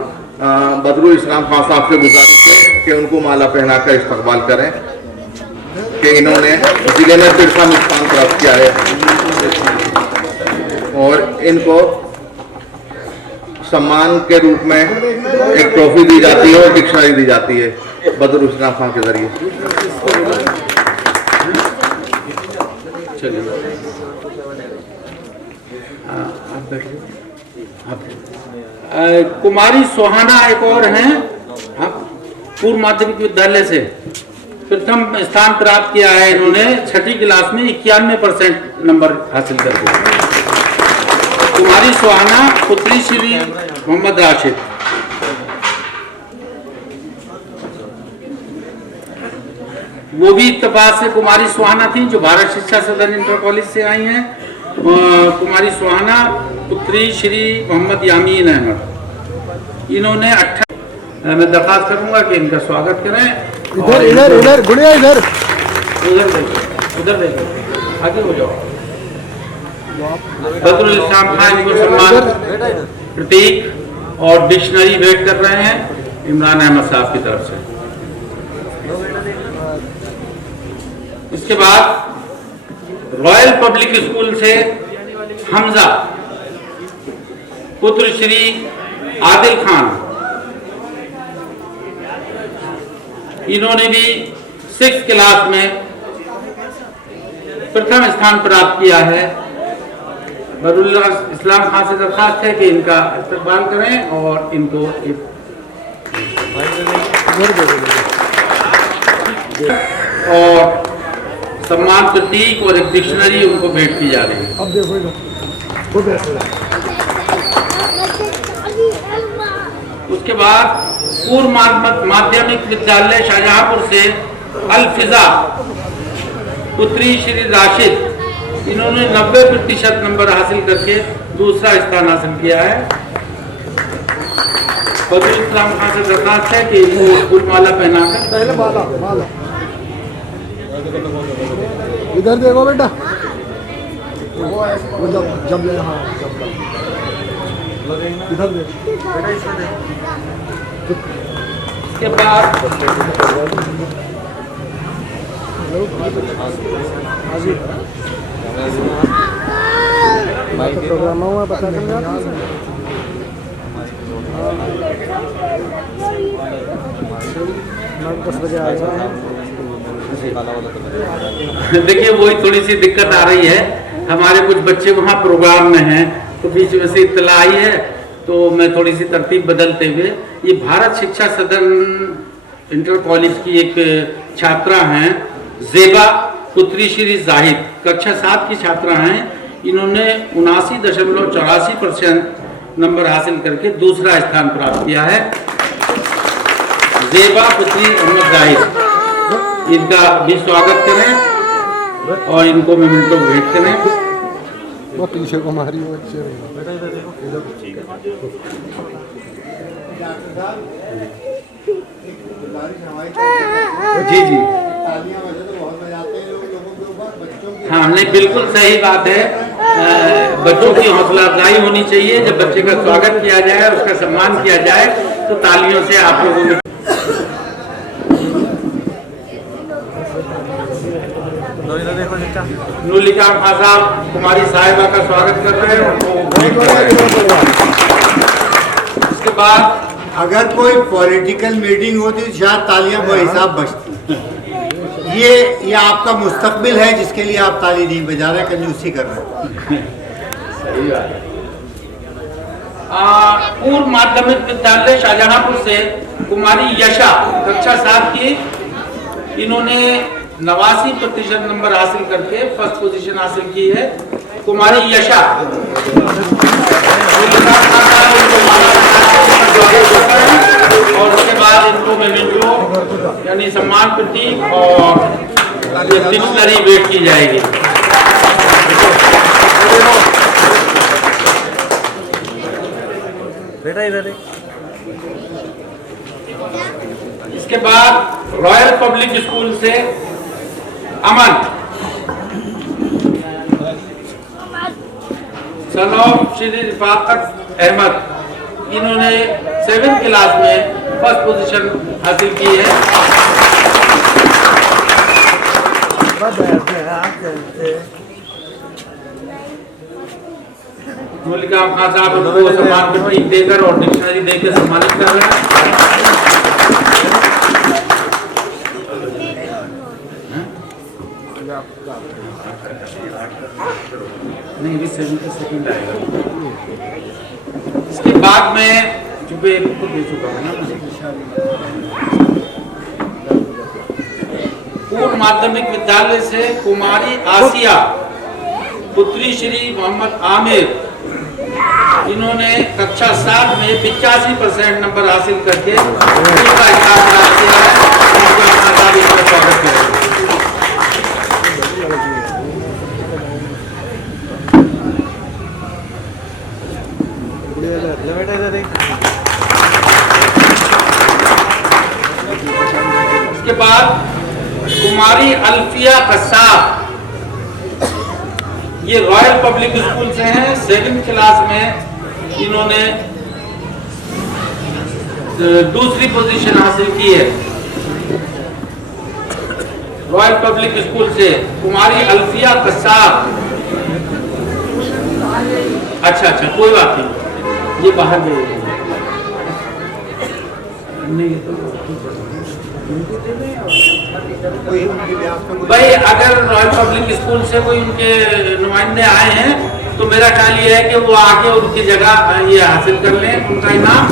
बदरुल इस्लाम खान साहब से गुजारिश है कि उनको माला पहनाकर इस्तकबाल करें कि इन्होंने जिले में प्रथम स्थान प्राप्त किया है और इनको सम्मान के रूप में एक ट्रॉफी दी जाती है और डिक्शनरी दी जाती है बदरुल इस्लाम खान के जरिए। कुमारी सुहाना एक और हैं, पूर्व माध्यमिक विद्यालय से प्रथम स्थान प्राप्त किया है। इन्होंने 6ठी क्लास में 91% नंबर हासिल कर दिया। कुमारी सुहाना पुत्री श्री मोहम्मद राशिद। वो भी इत्तेफाक से कुमारी सुहाना थी जो भारत शिक्षा सदन इंटर कॉलेज से आई हैं। कुमारी सुहाना पुत्री श्री मोहम्मद यामीन अहमद। इन्होंने मैं दरखास्त करूंगा कि इनका स्वागत करें। इधर इधर इधर गुड़िया इधर उधर देखो, आगे हो जाओ। बदरुल इस्लाम खान को सम्मान प्रतीक और डिक्शनरी भेंट कर रहे हैं इमरान अहमद साहब की तरफ से। इसके बाद रॉयल पब्लिक स्कूल से हमजा पुत्र श्री आदिल खान, इन्होंने भी 6th क्लास में प्रथम स्थान प्राप्त किया है। बदरुल इस्लाम खान से दरखास्त है कि इनका इस्तकबाल करें और इनको और सम्मान प्रतीक और एक डिक्शनरी उनको भेंट की जा रही है। अब देखो उसके बाद पूर्व माध्यमिक विद्यालय शाहजहांपुर से अल-फिजा पुत्री श्री राशिद, इन्होंने 90% नंबर हासिल करके दूसरा स्थान हासिल किया है। बदरुल इस्लाम खान से दरखास्त है कि इनको फूल माला पहनाकर पहले माला इधर देखो बेटा, वो जब ले, हाँ इधर देखो। इसके बाद प्रोग्राम हुआ पता चल गया। 10 बजे आएगा। देखिए वही थोड़ी सी दिक्कत आ रही है, हमारे कुछ बच्चे वहाँ प्रोग्राम में हैं तो बीच में से इत्तला आई है, तो मैं थोड़ी सी तरतीब बदलते हुए, ये भारत शिक्षा सदन इंटर कॉलेज की एक छात्रा हैं जेबा पुत्री श्री जाहिद, कक्षा 7 की छात्रा हैं। इन्होंने 79.84% नंबर हासिल करके दूसरा स्थान प्राप्त किया है। जेबा पुत्री मोहम्मद जाहिद, इनका भी स्वागत करें और इनको मेमेंटो भेंट करें। वो पीछे को मारी वो अच्छे जी जी हाँ, नहीं बिल्कुल सही बात है। बच्चों की हौसला अफजाई होनी चाहिए। जब बच्चे का स्वागत किया जाए, उसका सम्मान किया जाए, तो तालियों से आप लोगों को नूलिका खां साहब कुमारी साहिबा का स्वागत करते हैं। उसके बाद अगर कोई पॉलिटिकल मीटिंग होती तो शायद तालियां हिसाब बजती। ये आपका मुस्तकबिल है जिसके लिए आप ताली नहीं बजा रहे, कंजूसी कर रहे हैं। सही बात है। पूर्व माध्यमिक विद्यालय शाहजहांपुर से कुमारी यशा कक्षा 7 की, इन्होंने 89% नंबर हासिल करके फर्स्ट पोजीशन हासिल की है। कुमारी यशा और उसके बाद इनको मेमेंटो यानी सम्मान प्रतीक और डिक्शनरी भेंट की जाएगी। बेटा इधर इसके बाद रॉयल पब्लिक स्कूल से अमन सन ऑफ श्री रिफाकत अहमद, इन्होंने 7th क्लास में फर्स्ट पोजीशन हासिल की है। नूलिका खां साहब उनको सम्मान प्रतीक देकर और डिक्शनरी देकर सम्मानित कर रहे हैं। नहीं, सेकंड आएगा। इसके बाद में चूंकि खुद दे चुका हूँ ना, पूर्व माध्यमिक विद्यालय से कुमारी आसिया पुत्री श्री मोहम्मद आमिर, इन्होंने कक्षा 7 में 85% नंबर हासिल करके दूसरा स्थान प्राप्त किया है। स्वागत करें। इसके बाद कुमारी अल्फिया कसाब, ये रॉयल पब्लिक स्कूल से हैं। 7th क्लास में इन्होंने दूसरी पोजीशन हासिल की है। रॉयल पब्लिक स्कूल से कुमारी अल्फिया कसाब। अच्छा, कोई बात नहीं, ये बाहर गए भाई। अगर रॉयल पब्लिक स्कूल से कोई उनके नुमाइंदे आए हैं तो मेरा ख्याल ये है कि वो आके उनकी जगह ये हासिल कर लें, उनका इनाम।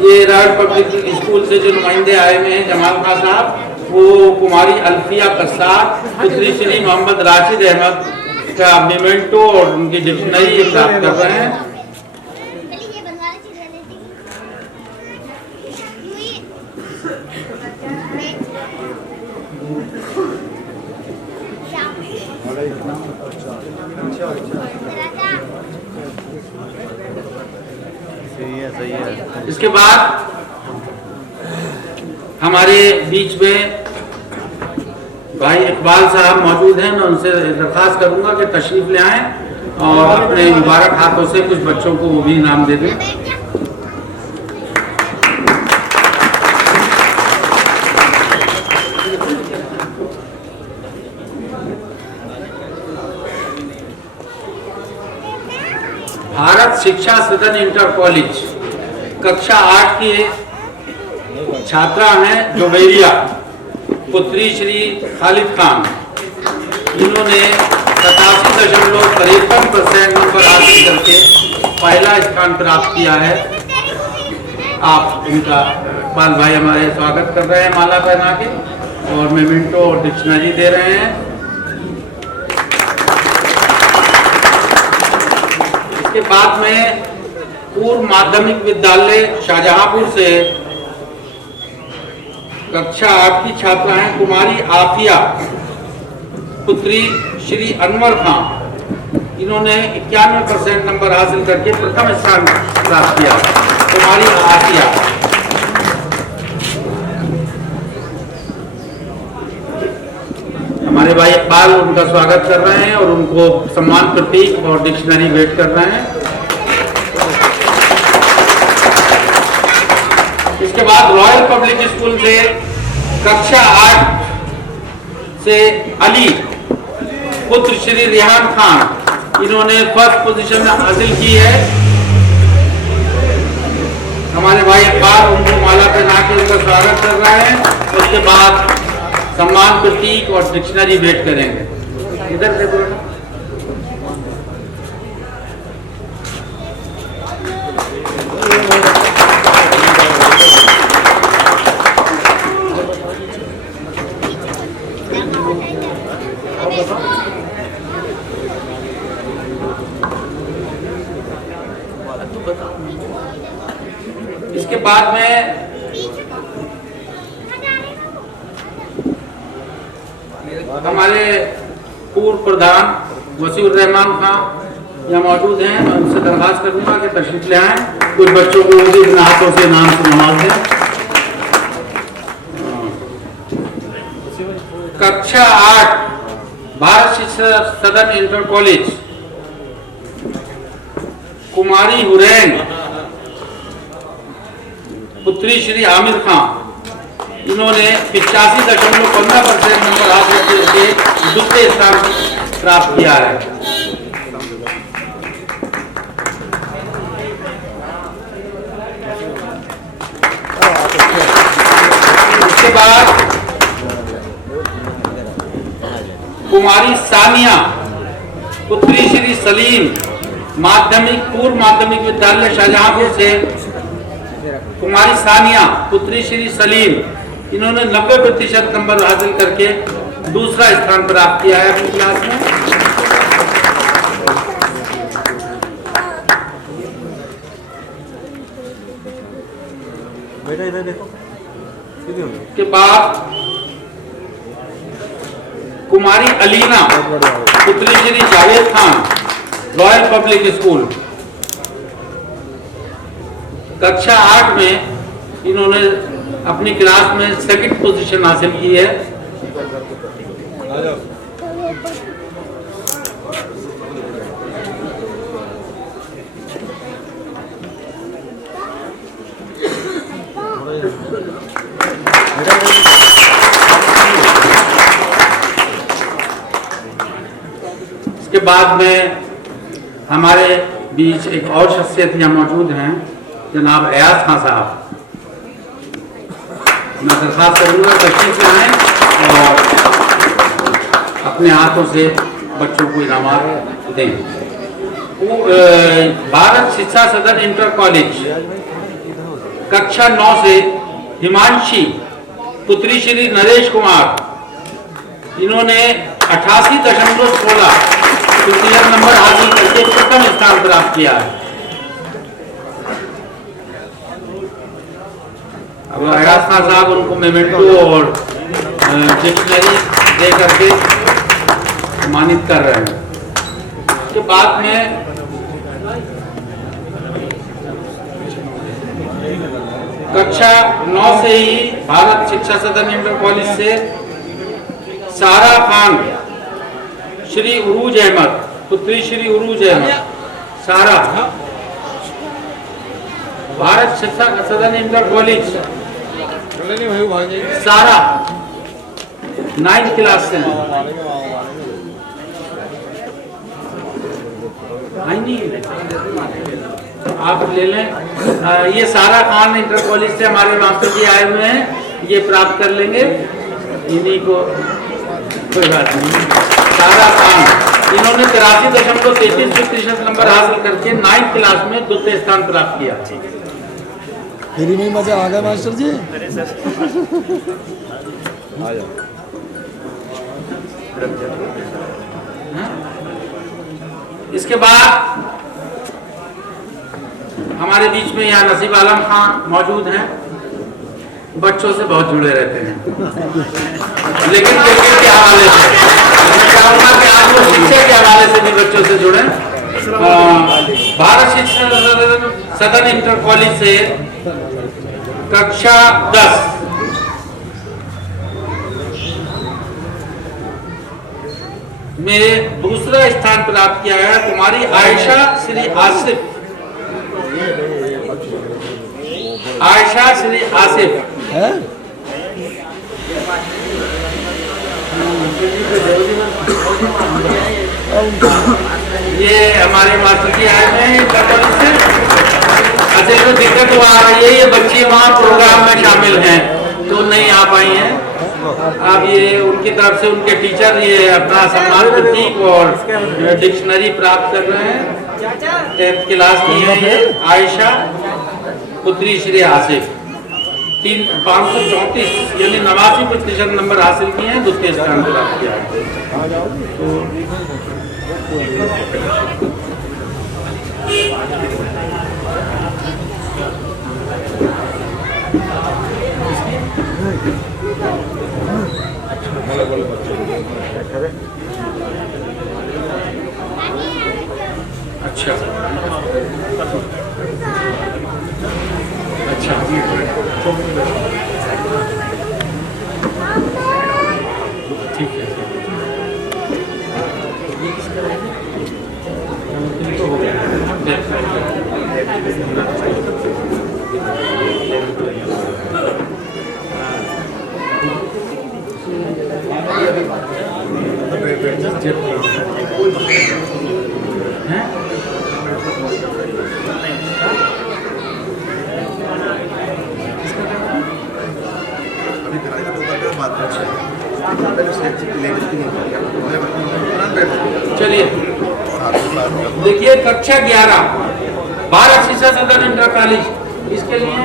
ये रॉयल पब्लिक स्कूल से जो नुमाइंदे आए हुए हैं जमाल खां साहब, वो कुमारी अल्फिया कसाब पुत्री श्री मोहम्मद राशिद अहमद का मेमेंटो और उनकी डिक्शनरी प्राप्त कर रहे हैं। इसके बाद हमारे बीच में भाई इकबाल साहब मौजूद हैं। मैं उनसे दरख्वास्त करूंगा कि तशरीफ ले आएं और अपने मुबारक हाथों से कुछ बच्चों को वो भी इनाम दे दें। भारत शिक्षा सदन इंटर कॉलेज कक्षा 8 की छात्रा हैं जुबैरिया पुत्री श्री खालिद खान, इन्होंने 87.53% नंबर हासिल करके पहला स्थान प्राप्त किया है। आप इनका इकबाल भाई हमारे स्वागत कर रहे हैं माला पहना के और मेमेंटो और डिक्शनरी दे रहे हैं। इसके बाद में पूर्व माध्यमिक विद्यालय शाहजहांपुर से कक्षा 8 की छात्रा हैं कुमारी आफिया पुत्री श्री अनवर खान, इन्होंने 91% नंबर हासिल करके प्रथम स्थान प्राप्त किया। कुमारी आसिया। हमारे भाई इकबाल उनका स्वागत कर रहे हैं और उनको सम्मान प्रतीक और डिक्शनरी भेंट कर रहे हैं। इसके बाद रॉयल पब्लिक स्कूल से कक्षा 8 से अली पुत्र श्री रिहान खान, इन्होंने फर्स्ट पोजीशन हासिल की है। हमारे भाई इकबाल उनको माला पहना के उनका स्वागत कर रहे हैं। उसके बाद सम्मान प्रतीक और डिक्शनरी भेंट करेंगे। इधर से बोलो। इसके बाद में हमारे पूर्व प्रधान वसीउर रहमान खान यहाँ मौजूद हैं। मैं उनसे दरखास्त करूंगा कि तशरीफ ले आए, कुछ बच्चों को अपने हाथों से नाम से नवाज दें। कक्षा 8 भारत शिक्षा सदन इंटर कॉलेज कुमारी हुरैन पुत्री श्री आमिर खान, इन्होंने 85.15% नंबर हासिल करके दूसरे स्थान प्राप्त किया है। इसके बाद कुमारी सानिया पुत्री श्री सलीम माध्यमिक पूर्व माध्यमिक विद्यालय शाहजहांपुर से कुमारी सानिया पुत्री श्री सलीम, इन्होंने 90% नंबर हासिल करके दूसरा स्थान प्राप्त किया है अपनी क्लास में। बेटा इधर देखो। के बाद कुमारी अलीना पुत्री Shri Javed Khan royal public school कक्षा 8 में इन्होंने अपनी क्लास में सेकंड पोजीशन हासिल की है। इसके बाद में हमारे बीच एक और शख्सियत यहाँ मौजूद हैं, जनाब अयाज खान साहब। मैं दरखास्त करूंगा तशरीफ लाएं और अपने हाथों से बच्चों को इनामात दें। भारत शिक्षा सदन इंटर कॉलेज कक्षा 9 से हिमांशी पुत्री श्री नरेश कुमार, इन्होंने 88.16% नंबर हासिल करके प्रथम स्थान प्राप्त किया है। अब अयाज खान साहब उनको मेमेंटो और डिक्शनरी दे करके सम्मानित कर रहे हैं। उसके बाद में कक्षा 9 से ही भारत शिक्षा सदन इंटर कॉलेज से सारा खान श्री उरूज अहमद पुत्री श्री उरूज अहमद सारा, भारत शिक्षा सदन इंटर कॉलेज सारा 9th क्लास से आप ले लें। ये सारा खान इंटर कॉलेज से हमारे मास्टर जी आए हुए हैं, ये प्राप्त कर लेंगे इन्हीं को, कोई बात नहीं। सारा खान इन्होंने 83.33% नंबर हासिल करके 9th क्लास में द्वितीय स्थान प्राप्त किया। मेरी में मजा आ गया मास्टर जी। इसके बाद हमारे बीच में यहाँ नसीब आलम खान मौजूद हैं, बच्चों से बहुत जुड़े रहते हैं, लेकिन क्रिकेट के हवाले से मैं चाहूंगा कि आप लोग शिक्षा के हवाले से भी बच्चों से जुड़े। भारत शिक्षा सदन इंटर कॉलेज से कक्षा 10 में दूसरा स्थान प्राप्त किया है तुम्हारी आयशा श्री आसिफ। आयशा श्री आसिफ है ये हमारे मास्टर जी आए हैं कॉलेज से। अच्छा तो दिक्कत तो आ रही है, ये बच्चे वहाँ प्रोग्राम में शामिल हैं तो नहीं आ पाई हैं। अब ये उनकी तरफ से उनके टीचर ये अपना सम्मान प्रतीक और डिक्शनरी प्राप्त कर रहे हैं। 10th क्लास की है ये आयशा पुत्री श्री आसिफ। 534 यानी 89% नंबर हासिल किए हैं, दूसरे स्थान प्राप्त किया है। अच्छा अच्छा ठीक है। तो हो गया। चलिए देखिए कक्षा 11 भारत शिक्षा सदन इंटर कॉलेज इसके लिए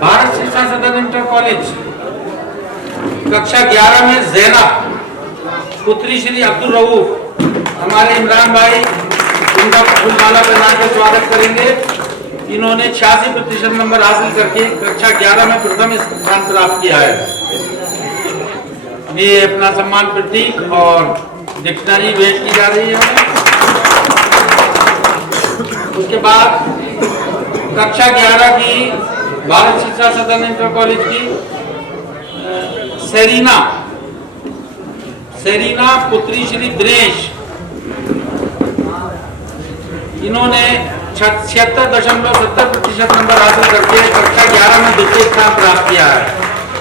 भारत शिक्षा सदन इंटर कॉलेज कक्षा 11 में ज़ैनब पुत्री श्री अब्दुल रऊफ हमारे इमरान भाई उनका फूलमाला पहना कर स्वागत करेंगे। इन्होंने 86% नंबर हासिल करके कक्षा 11 में प्रथम स्थान प्राप्त किया है। ये अपना सम्मान प्रतीक और डिक्शनरी भेंट की जा रही है। उसके बाद कक्षा 11 की भारत शिक्षा सदन इंटर कॉलेज की सेरीना पुत्री श्री दिनेश इन्होंने 76.70% नंबर हासिल करके कक्षा 11 में द्वितीय स्थान प्राप्त किया है।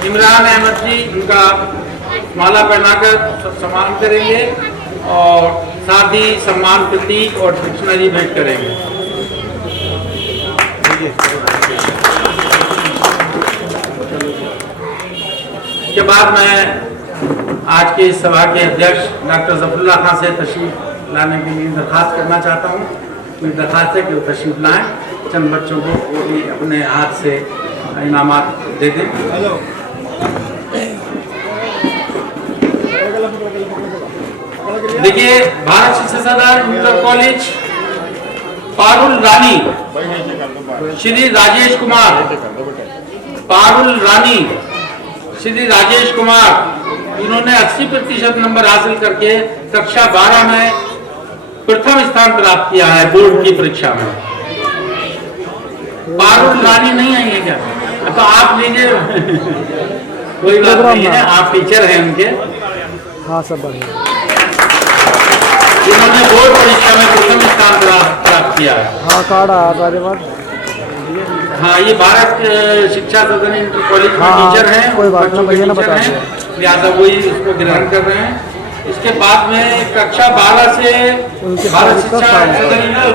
इमरान अहमद जी उनका माला पहनाकर सम्मान करेंगे और साथ ही सम्मान प्रतीक और डिक्शनरी भेंट करेंगे। के बाद मैं आज के इस सभा के अध्यक्ष डॉक्टर ज़फ़रुल्लाह खान से तशरीफ लाने के लिए दरख्वास्त करना चाहता हूँ। मेरी दरख्वास्त है कि वो तशरीफ लाएं, चंद बच्चों को वो भी अपने हाथ से इनामात दे दें। देखिए भारत शिक्षा सदन इंटर कॉलेज पारुल रानी श्री राजेश कुमार, पारुल रानी श्री राजेश कुमार इन्होंने 80% नंबर हासिल करके कक्षा 12 में प्रथम स्थान प्राप्त किया है बोर्ड की परीक्षा में। पारुल रानी नहीं आई है क्या? तो आप लीजिए कोई बात नहीं है, आप टीचर हैं उनके। हाँ सब बढ़िया। इन्होंने बोर्ड परीक्षा में प्रथम स्थान प्राप्त किया है। हाँ कार्ड आया था अरे बार। हाँ ये भारत शिक्षा सदन इंटर कॉलेज में हाँ, टीचर हैं, कोई बात नहीं, भैया ने बता दिया। लिहाजा वही इसको ग्रहण कर रहे हैं। इसके बाद में कक्षा 12 से भारत शिक्षा सदन में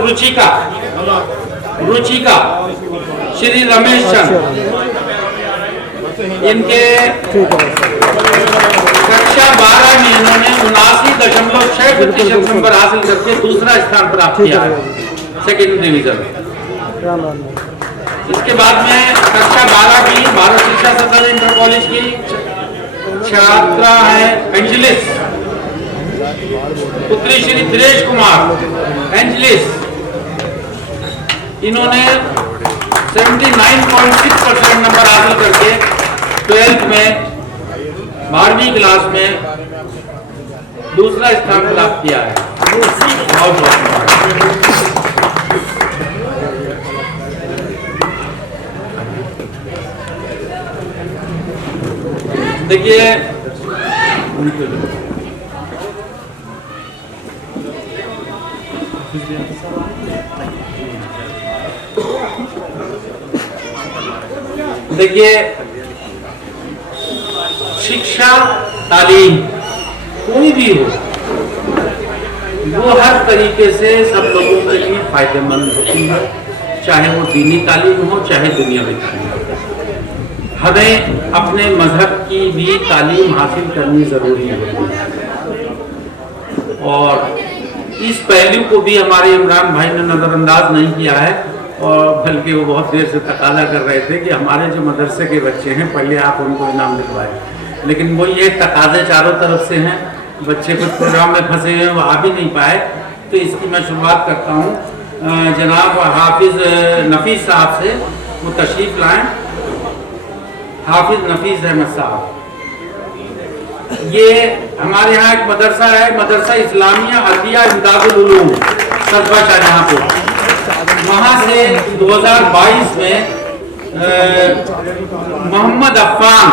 रुचिका श्री रमेश चंद इनके कक्षा 12 में इन्होंने 79.6% नंबर हासिल करके दूसरा स्थान प्राप्त किया है, सेकेंड डिवीजन। इसके बाद में कक्षा 12 की भारत शिक्षा सदन इंटर कॉलेज की छात्रा है एंजलिस पुत्री श्री दिनेश कुमार एंजलिस, इन्होंने 79.6% नंबर हासिल करके 12th में 12वीं क्लास में दूसरा स्थान प्राप्त किया है। बहुत बहुत देखिए, शिक्षा तालीम कोई भी हो, वो हर तरीके से सब लोगों के लिए फायदेमंद होती है, चाहे वो दीनी तालीम हो चाहे दुनियावी तालीम। हमें अपने मजहब की भी तालीम हासिल करनी जरूरी है और इस पहलू को भी हमारे इमरान भाई ने नज़रअंदाज नहीं किया है और बल्कि वो बहुत देर से तकाजा कर रहे थे कि हमारे जो मदरसे के बच्चे हैं पहले आप उनको इनाम दिलवाएं, लेकिन वो ये तकाजे चारों तरफ से हैं, बच्चे कुछ प्रोग्राम में फंसे हुए हैं, वो आ भी नहीं पाए। तो इसकी मैं शुरुआत करता हूँ जनाब हाफिज नफीस साहब से, वो तशरीफ लाएं। हाफिज नफीस अहमद साहब, ये हमारे यहाँ एक मदरसा है, मदरसा इस्लामिया अदिया इमदादुल उलूम सदबा शाहजहांपुर, वहाँ से 2022 में मोहम्मद अफ़ान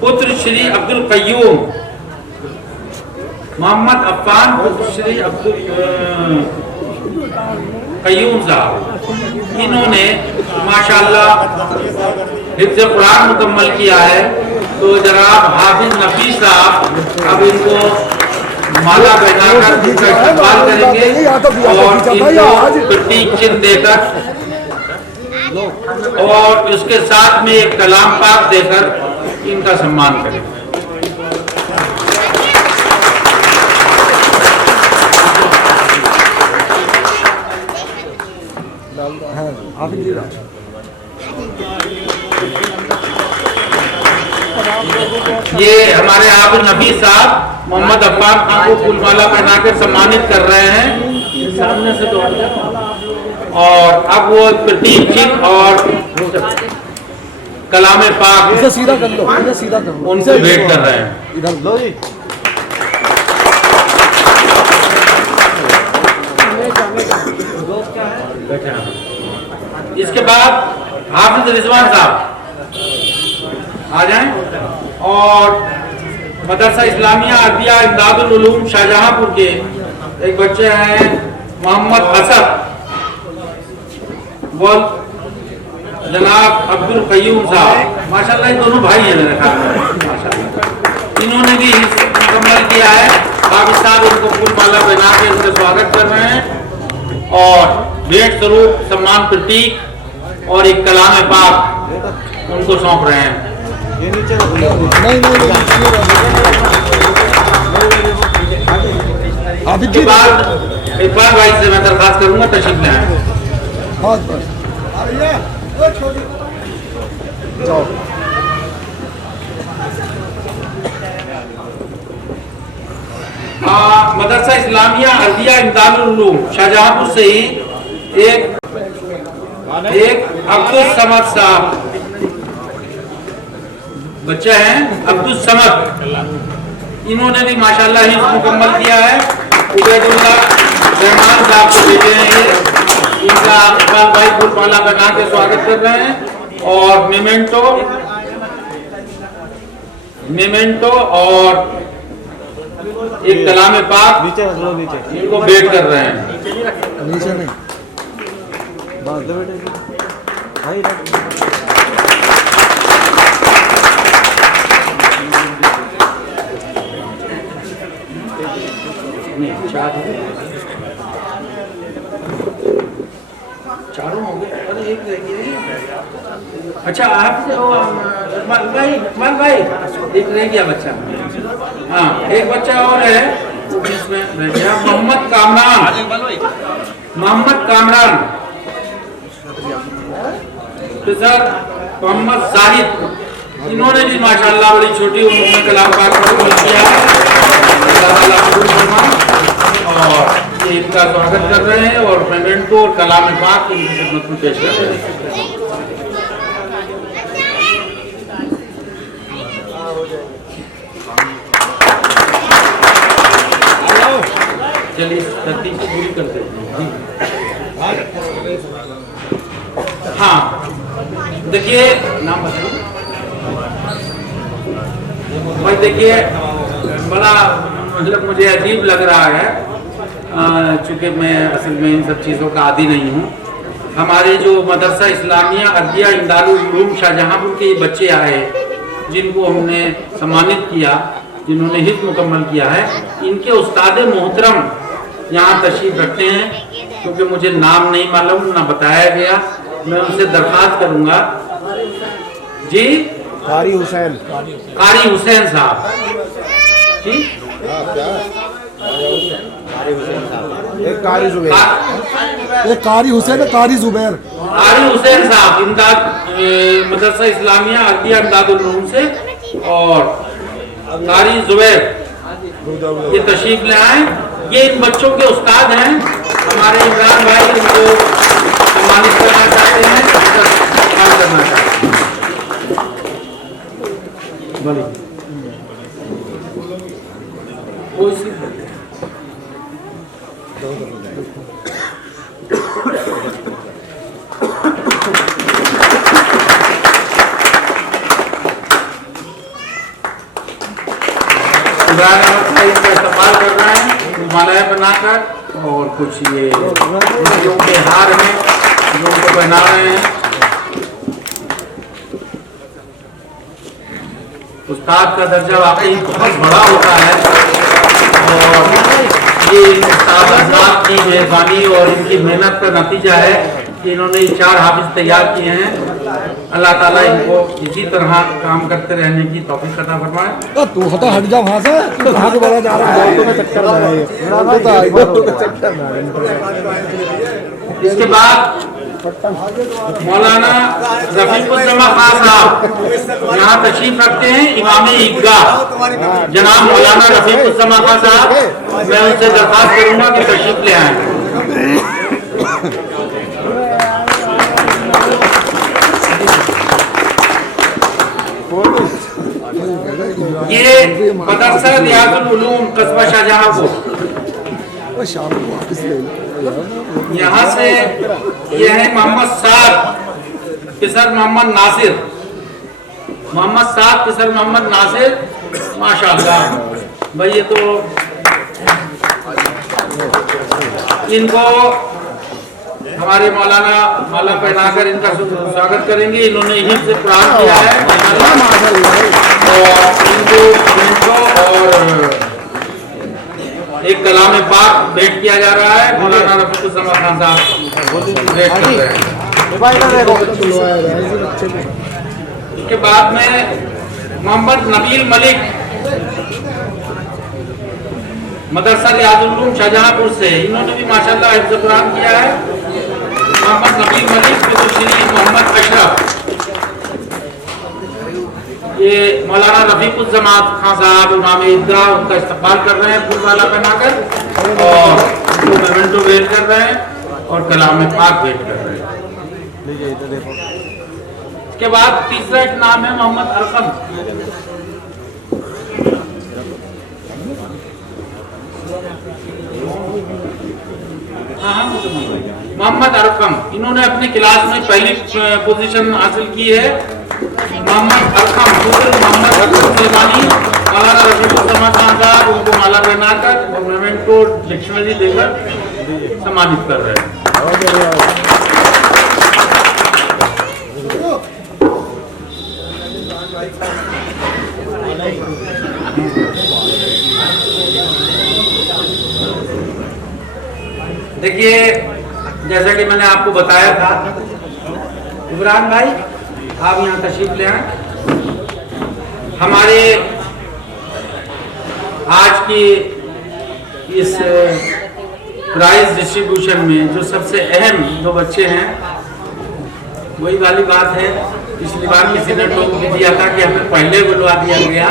पुत्र श्री अब्दुल कय्यूम, मोहम्मद अफ़ान पुत्र श्री अब्दुल कय्यूम साहब, इन्होंने माशाअल्लाह हिफ्ज़ कुरान मुकम्मल किया है। तो जनाब हाफिज नफीस साहब अब इनको माला पहनाकर इनका इस्तेमाल करेंगे और इनको प्रतीक चिन्ह देकर और उसके साथ में एक कलाम पाक देकर इनका सम्मान करेंगे। ये हमारे हाफिज नफीस साहब मोहम्मद अफ़ान खान को फूलमाला पहनाकर सम्मानित कर रहे हैं सामने से तो, और अब वो प्रतीक चिन्ह और कलामे पाक सीधा कर लो, सीधा कर लो, उनको भेंट कर रहे हैं। इधर लो जी। इसके बाद हाफिज रिजवान साहब आ जाएं और मदरसा इस्लामिया अदिया इमदादुल उलूम शाहजहांपुर के एक बच्चे हैं मोहम्मद असद, वो जनाब अब्दुल कय्यूम साहब, माशाल्लाह ये दोनों भाई हैं मेरे ख्याल में, माशाल्लाह इन्होंने भी मुकम्मल किया है। हाफिज साहब उनको फूलमाला पहना के उनका स्वागत कर रहे हैं और भेंट स्वरूप सम्मान प्रतीक और एक कलाम पाक उनको सौंप रहे हैं। इसके बाद इकबाल भाई से मैं दरखास्त करूंगा तशरीफ ले आए। मदरसा इस्लामिया अदिया इमदादुल उलूम शाहजहांपुर से ही एक अब्दुल समद साहब बच्चे हैं, अब्दुल समद, इन्होंने भी माशाल्लाह ही मुकम्मल किया है। उबैदुल्लाह रहमान साहब को देते हैं, ये इनका इकबाल भाई फूलमाला बना के स्वागत कर रहे हैं और मेमेंटो और एक कलाम पाक इनको भेंट कर रहे हैं। नीचे नहीं चारों हो गए, अरे एक रह गया। अच्छा आपसे भाई एक रह गया बच्चा, हाँ एक बच्चा और है जिसमें रह गया, मोहम्मद कामरान तो सर मोहम्मद जाहिद इन्होंने भी माशाल्लाह बड़ी छोटी उम्र में कलाम पाक को कबूल किया है। अल्लाह ताला कबूल फरमाए। और ये इनका स्वागत कर रहे हैं और पेमेंट को और कलाम पाक उनकी खिदमत में पेश कर रहे हैं। चलिए तरतीब को पूरी करते हैं। हाँ देखिए, नाम बताइए भाई। देखिए बड़ा मतलब मुझे अजीब लग रहा है, चूँकि मैं असल में इन सब चीज़ों का आदी नहीं हूँ। हमारे जो मदरसा इस्लामिया अरबिया इमदादुल उलूम शाहजहांपुर के बच्चे आए, जिनको हमने सम्मानित किया, जिन्होंने हिफ्ज़ मुकम्मल किया है, इनके उस्ताद मोहतरम यहाँ तशरीफ रखते हैं। क्योंकि मुझे नाम नहीं मालूम, ना बताया गया, मैं उनसे दरख्वास्त करूँगा जी। कारी हुसैन साहब ठीक। एक कारी जुबैर, एक कारी हुसैन, कारी जुबैर। कारी हुसैन साहब इमदाद मदरसा इस्लामिया अरबिया इमदादुल उलूम से, और कारी जुबैर ये तशरीफ ले आए। ये इन बच्चों के उस्ताद हैं। हमारे इमरान भाई इनको सम्मानित करना चाहते हैं, करना चाहते हैं। इसका इस्तेमाल कर रहे हैं मालाएं बनाकर, और कुछ ये जो के हार हैं जो उनको पहना रहे हैं। उस्ताद का दर्जा वाकई बहुत बड़ा होता है, और ये उस्ताद की मेहरबानी और इनकी मेहनत का नतीजा है कि इन्होंने 4 हाफिज तैयार किए हैं। अल्लाह ताला इनको इसी तरह काम करते रहने की तौफीक अता फरमाए। तू हटा, हट जा वहां से, तू कहां को बोला जा रहा है? चक्कर में है। इसके बाद मौलाना रफीकुज्जमा खान साहब यहाँ तशरीफ रखते हैं, इमाम ईदगाह जनाब मौलाना रफीकुज्जमा खान साहब। मैं उनसे दरख्वास्त करूंगा कि तशरीफ ले आए। ये मदरसा रियाजुल उलूम कस्बा शाहजहांपुर, यहाँ से ये है मोहम्मद साद पिसर मोहम्मद नासिर। मोहम्मद साद पिसर मोहम्मद नासिर, माशाअल्लाह भाई। ये तो इनको हमारे मौलाना माला पहनाकर इनका स्वागत करेंगे। इन्होंने हिफ्ज़ कुरान किया है और इनको और एक कलाम पाक भेंट किया जा रहा है। मौलाना रफीकुज्जमा खान साहब भेंट कर रहे हैं। उसके बाद में मोहम्मद नबील मलिक मदरसा रियाजुल उलूम शाहजहांपुर से, इन्होंने भी माशाअल्लाह हिफ्ज़ कुरान किया है। मोहम्मद नबील मलिक मोहम्मद अशरफ, ये मौलाना रफीकुज्जमा खान साहब इमाम ईदगाह उनका इस्तकबाल कर रहे हैं फूल माला पहनाकर, और उनको मेमेंटो भेंट कर रहे हैं और कलाम पाक भेंट कर रहे हैं। इसके बाद तीसरा एक नाम है मोहम्मद अरकम। मोहम्मद अरकम, इन्होंने अपनी क्लास में पहली पोजीशन हासिल की है। मोहम्मद अरकम मोहम्मद सुलेमानी, मौलाना रफीकुज्जमा खान साहब उनको माला पहनाकर गवर्नमेंट को डिक्शनरी देकर सम्मानित कर रहे हैं। देखिए, जैसा कि मैंने आपको बताया था, इमरान भाई आप यहाँ तशरीफ ले आए। हमारे आज की इस प्राइज डिस्ट्रीब्यूशन में जो सबसे अहम 2 बच्चे हैं, वही वाली बात है पिछली बार किसी ने टोक भी दिया था कि हमें पहले बुलवा दिया गया,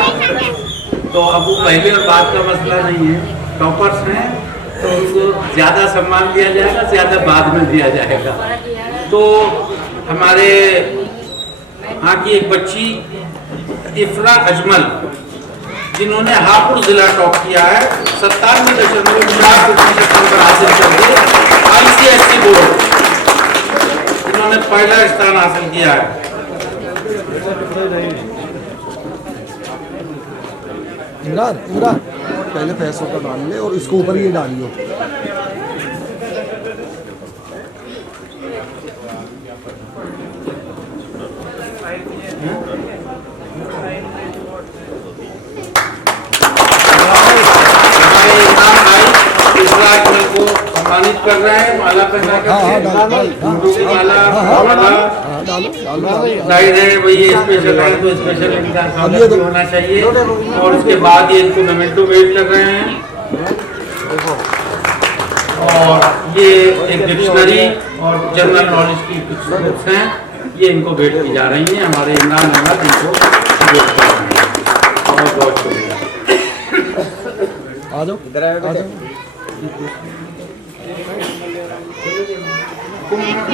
तो अब वो पहले और बाद का मसला नहीं है। टॉपर्स हैं तो उनको ज़्यादा सम्मान दिया जाएगा, ज़्यादा बाद में दिया जाएगा। तो हमारे यहाँ की एक बच्ची इफ्रा अजमल, जिन्होंने हापुड़ जिला टॉप किया है, 97.4% नंबर हासिल करके ICSE बोर्ड इन्होंने पहला स्थान हासिल किया है। इमरान इमरान पहले पैसों का डाल ले और इसको ऊपर ये डालियो। सम्मानित कर रहे हैं, माला पहना कर जाहिर है भाई ये स्पेशल है तो स्पेशल इनका स्वागत होना चाहिए। और उसके बाद ये इनको मोमेंटो वेट कर रहे हैं और ये एक डिक्शनरी और जनरल नॉलेज की कुछ बुक्स हैं, ये इनको भेंट की जा रही हैं। हमारे इमरान अहमद इनको भेंट कर रहे हैं। बहुत बहुत शुक्रिया। आ जाओ इधर आ जाओ।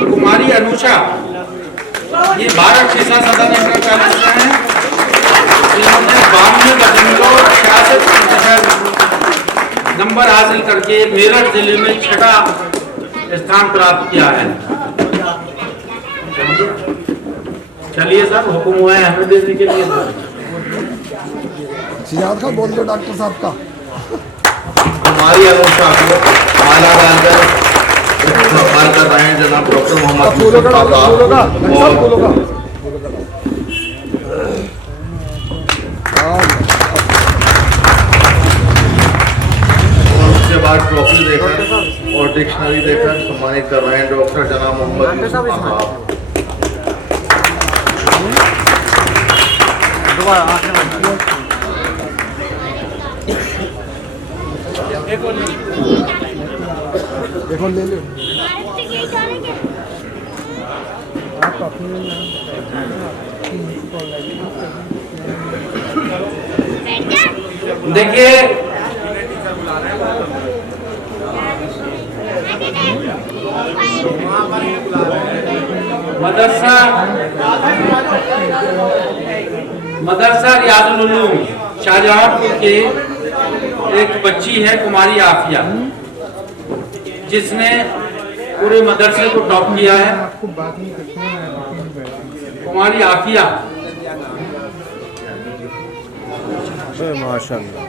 कुमारी अनुषा, ये भारत शिक्षा सदन इंटर कॉलेज से हैं। इन्होंने 92.66% नंबर हासिल करके मेरठ जिले में 6ठा स्थान प्राप्त किया है। चलिए सर, हुक्म हुआ है हमें देने के लिए। सियाद का बोल दो डॉक्टर साहब का। हमारी अनुषा को माला डालकर सम्मान कर रहे हैं जनाब डॉक्टर मोहम्मद फूलों का यूसुफ साहब। फूलों का और उसके बाद ट्रॉफी देकर और डिक्शनरी देकर सम्मानित कर रहे हैं डॉक्टर जनाब मोहम्मद यूसुफ साहब। देखो ले लो। देखिए मदरसा रियाजुल उलूम शाहजहांपुर के एक बच्ची है कुमारी आफिया, जिसने पूरे मदरसे को टॉप किया है। कुमारी आफिया माशाल्लाह।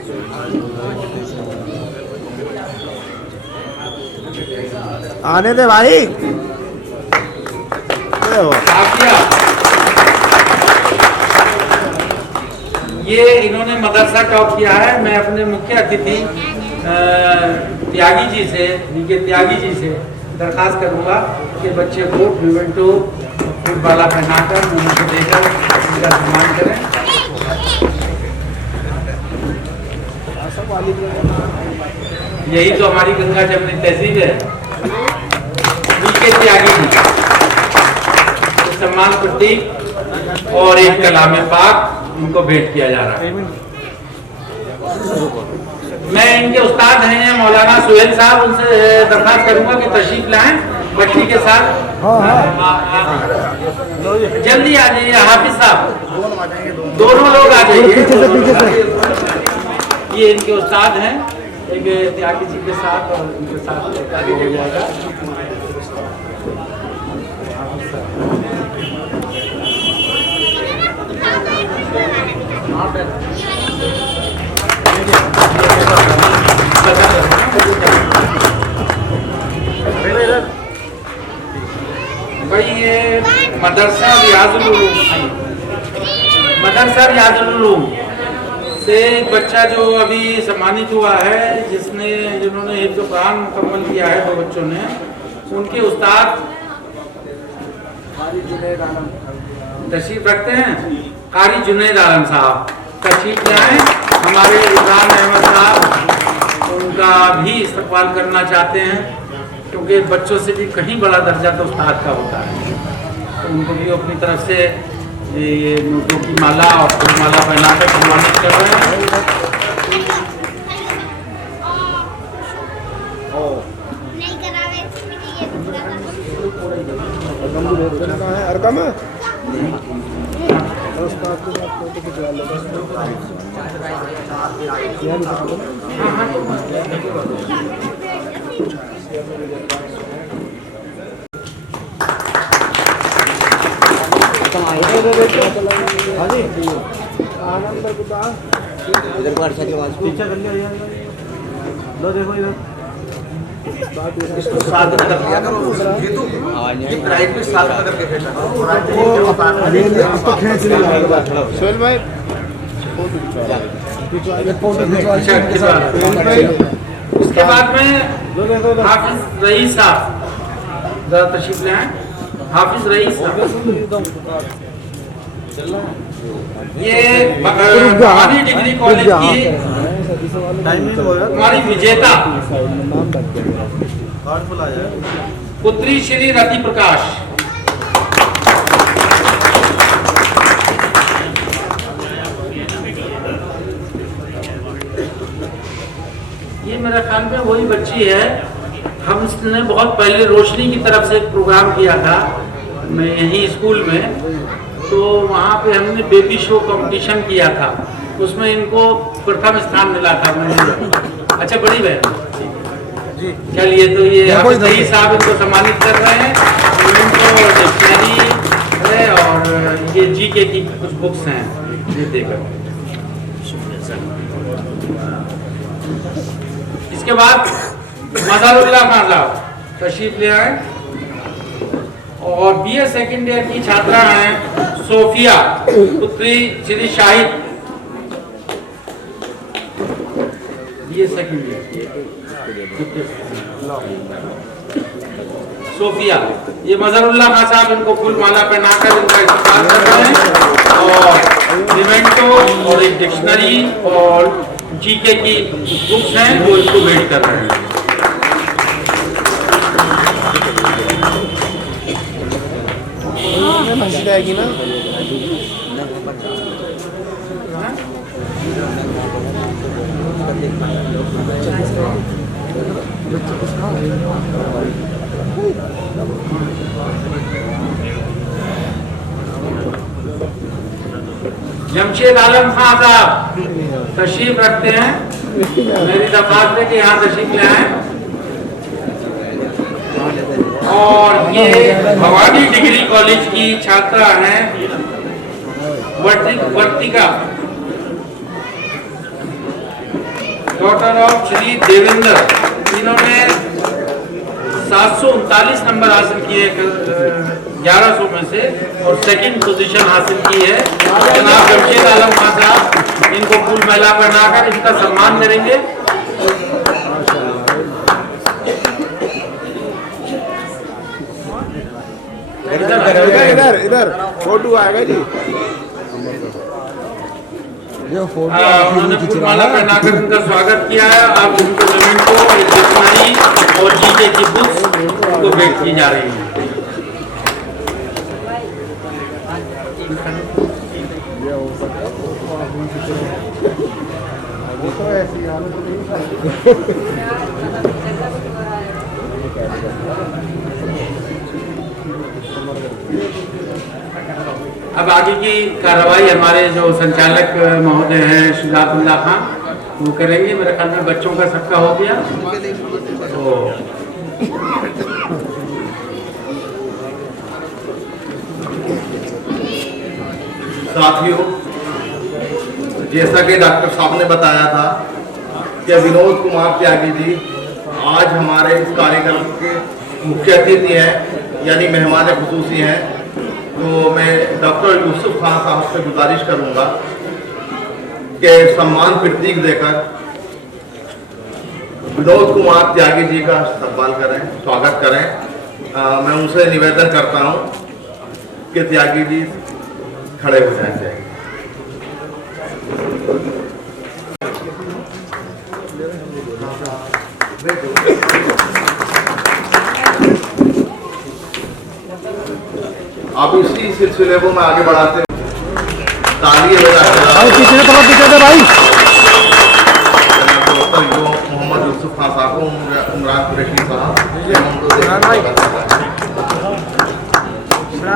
आने दे भाई। आफिया, ये इन्होंने मदरसा टॉप किया है। मैं अपने मुख्य अतिथि त्यागी जी से दरखास्त करूंगा कि बच्चे को मोमेंटो फुटबाला पहनाकर मोमेंटो देकर उनका सम्मान करें। यही तो हमारी गंगा जमनी तहजीब है। त्यागी जी सम्मान प्रतीक और एक कलाम पाक इनको भेंट किया जा रहा है। मैं इनके उस्ताद हैं मौलाना सुहेल साहब, उनसे दरखास्त करूंगा कि तशरीफ लाएं बच्ची के साथ। जल्दी आ जाइए हाफिज साहब, दोनों लोग आ जाइए। ये इनके उस्ताद हैं, एक त्यागी जी के साथ और उनके साथ हो जाएगा। भाई ये मदरसा रियाजुल उलूम से एक बच्चा जो अभी सम्मानित हुआ है, जिन्होंने हिफ्ज़ कुरान मुकम्मल किया है, 2 बच्चों ने, उनके उस्ताद तशरीफ रखते हैं। कारी जुनैद आलम साहब तशरीफ लाएं। हमारे इमरान अहमद साहब उनका भी इस्तकबाल करना चाहते हैं, क्योंकि बच्चों से भी कहीं बड़ा दर्जा तो उस्ताद का होता है। तो उनको भी अपनी तरफ से ये नोटों की माला और फूलमाला पहनाकर सम्मानित कर रहे हैं। नहीं करावे ये अरकम है सोहेल भाई उसके बाद में हाफिज रईस साहब जरा तशरीफ ले आए। हाफिज रईस साहब ये भवानी डिग्री कॉलेज की हमारी विजेता पुत्री श्री रति प्रकाश। ये मेरे ख्याल में वही बच्ची है। हमने बहुत पहले रोशनी की तरफ से एक प्रोग्राम किया था मैं यहीं स्कूल में, तो वहाँ पे हमने बेबी शो कंपटीशन किया था, उसमें इनको प्रथम स्थान मिला था। अच्छा बड़ी बहन चलिए, तो ये हाफिज साहब इनको सम्मानित कर रहे हैं। इनको डिक्शनरी है और ये जीके की कुछ बुक्स हैं ये देकर। इसके बाद मज़ारुल्लाह खान साहब तशरीफ ले आए और बीए सेकेंड ईयर की छात्रा हैं सोफिया पुत्री Shri Shahid, BA second year Sofia. ये मज़ारुल्लाह खान साहब इनको फूल माला पहनाकर इनका इस्तेमाल कर रहे हैं और इवेंटो और एक डिक्शनरी और जीके की बुक्स हैं वो इनको भेंट कर रहे हैं। मस्जिद आएगी ना जमशेद आलम खान साहब तशरीफ रखते हैं। मेरी दरख्वास्त है कि यहाँ तशरीफ ले आए। और ये भवानी डिग्री कॉलेज की छात्रा हैं वर्तिका, डॉटर ऑफ श्री देवेंद्र। इन्होंने 739 नंबर हासिल किए 1100 में से और सेकंड पोजीशन हासिल की है। जनाब जमशेद आलम खान साहब इनको फूल माला पहनाकर इनका सम्मान करेंगे। इधर फोटो आएगा जी। उन्होंने फूल माला पहनाकर इनका स्वागत किया है। अब इनको जमीन को डिक्शनरी और जीके की बुक्स को भेंट की जा रही है। अब आगे की कार्रवाई हमारे जो संचालक महोदय हैं शुजातुल्लाह खान वो करेंगे। मेरे ख्याल में बच्चों का सबका हो गया। तो साथियों, जैसा कि डॉक्टर साहब ने बताया था कि विनोद कुमार त्यागी जी आज हमारे इस कार्यक्रम के मुख्य अतिथि हैं, यानी मेहमान खुसूसी हैं। तो मैं डॉक्टर यूसुफ खान साहब से गुजारिश करूंगा कि सम्मान प्रतीक देकर विनोद कुमार त्यागी जी का इस्तकबाल करें, स्वागत करें। मैं उनसे निवेदन करता हूं कि त्यागी जी खड़े हो जाएं। अब इसी सिलसिले को मैं आगे बढ़ाते हैं। तालिए बजा के भाई पीछे थोड़ा पीछे से भाई। मोहम्मद यूसुफ खान साहब को, इमरान कुरैशी साहब, ये उनको इमरान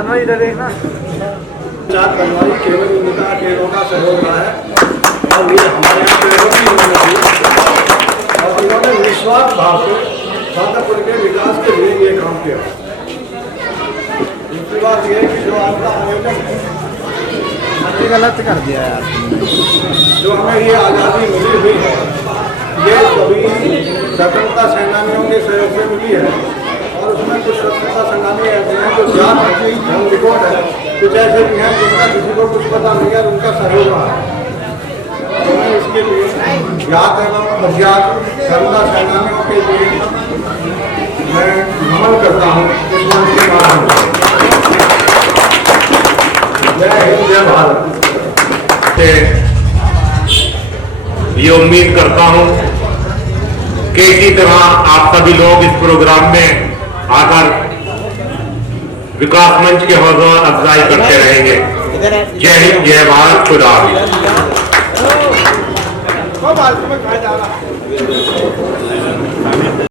भाई इधर देखना। चार बनवाई केवल उनका अकेलों का सहयोग रहा है और ये हमारे यहाँ प्रयोग भी उन्होंने की और उन्होंने निस्वार्थ भाव से छात्रपुर के विकास के लिए ये काम किया। दूसरी बात ये है कि जो आपका आयोजन है, ये गलत कर दिया यार। जो हमें ये आज़ादी मिली हुई है, ये सभी स्वतंत्रता सेनानियों के सहयोग से मिली है और उसमें कुछ स्वतंत्रता सेनानी ऐसे हैं जो जात धर्म रिकॉर्ड है, कुछ ऐसे भी हैं जिनका किसी को कुछ पता नहीं है, उनका सहयोग रहा है। तो मैं इसके लिए जात एवं अज्ञात स्वतंत्रता सेनानियों के लिए मैं नमन करता हूँ इस मंच के माध्यम से। जय हिंद, जय भारत। ये उम्मीद करता हूं कि इसी तरह आप सभी लोग इस प्रोग्राम में आकर विकास मंच के हौसला अफजाई करते रहेंगे। जय हिंद, जय भारत, खुदा हाफिज।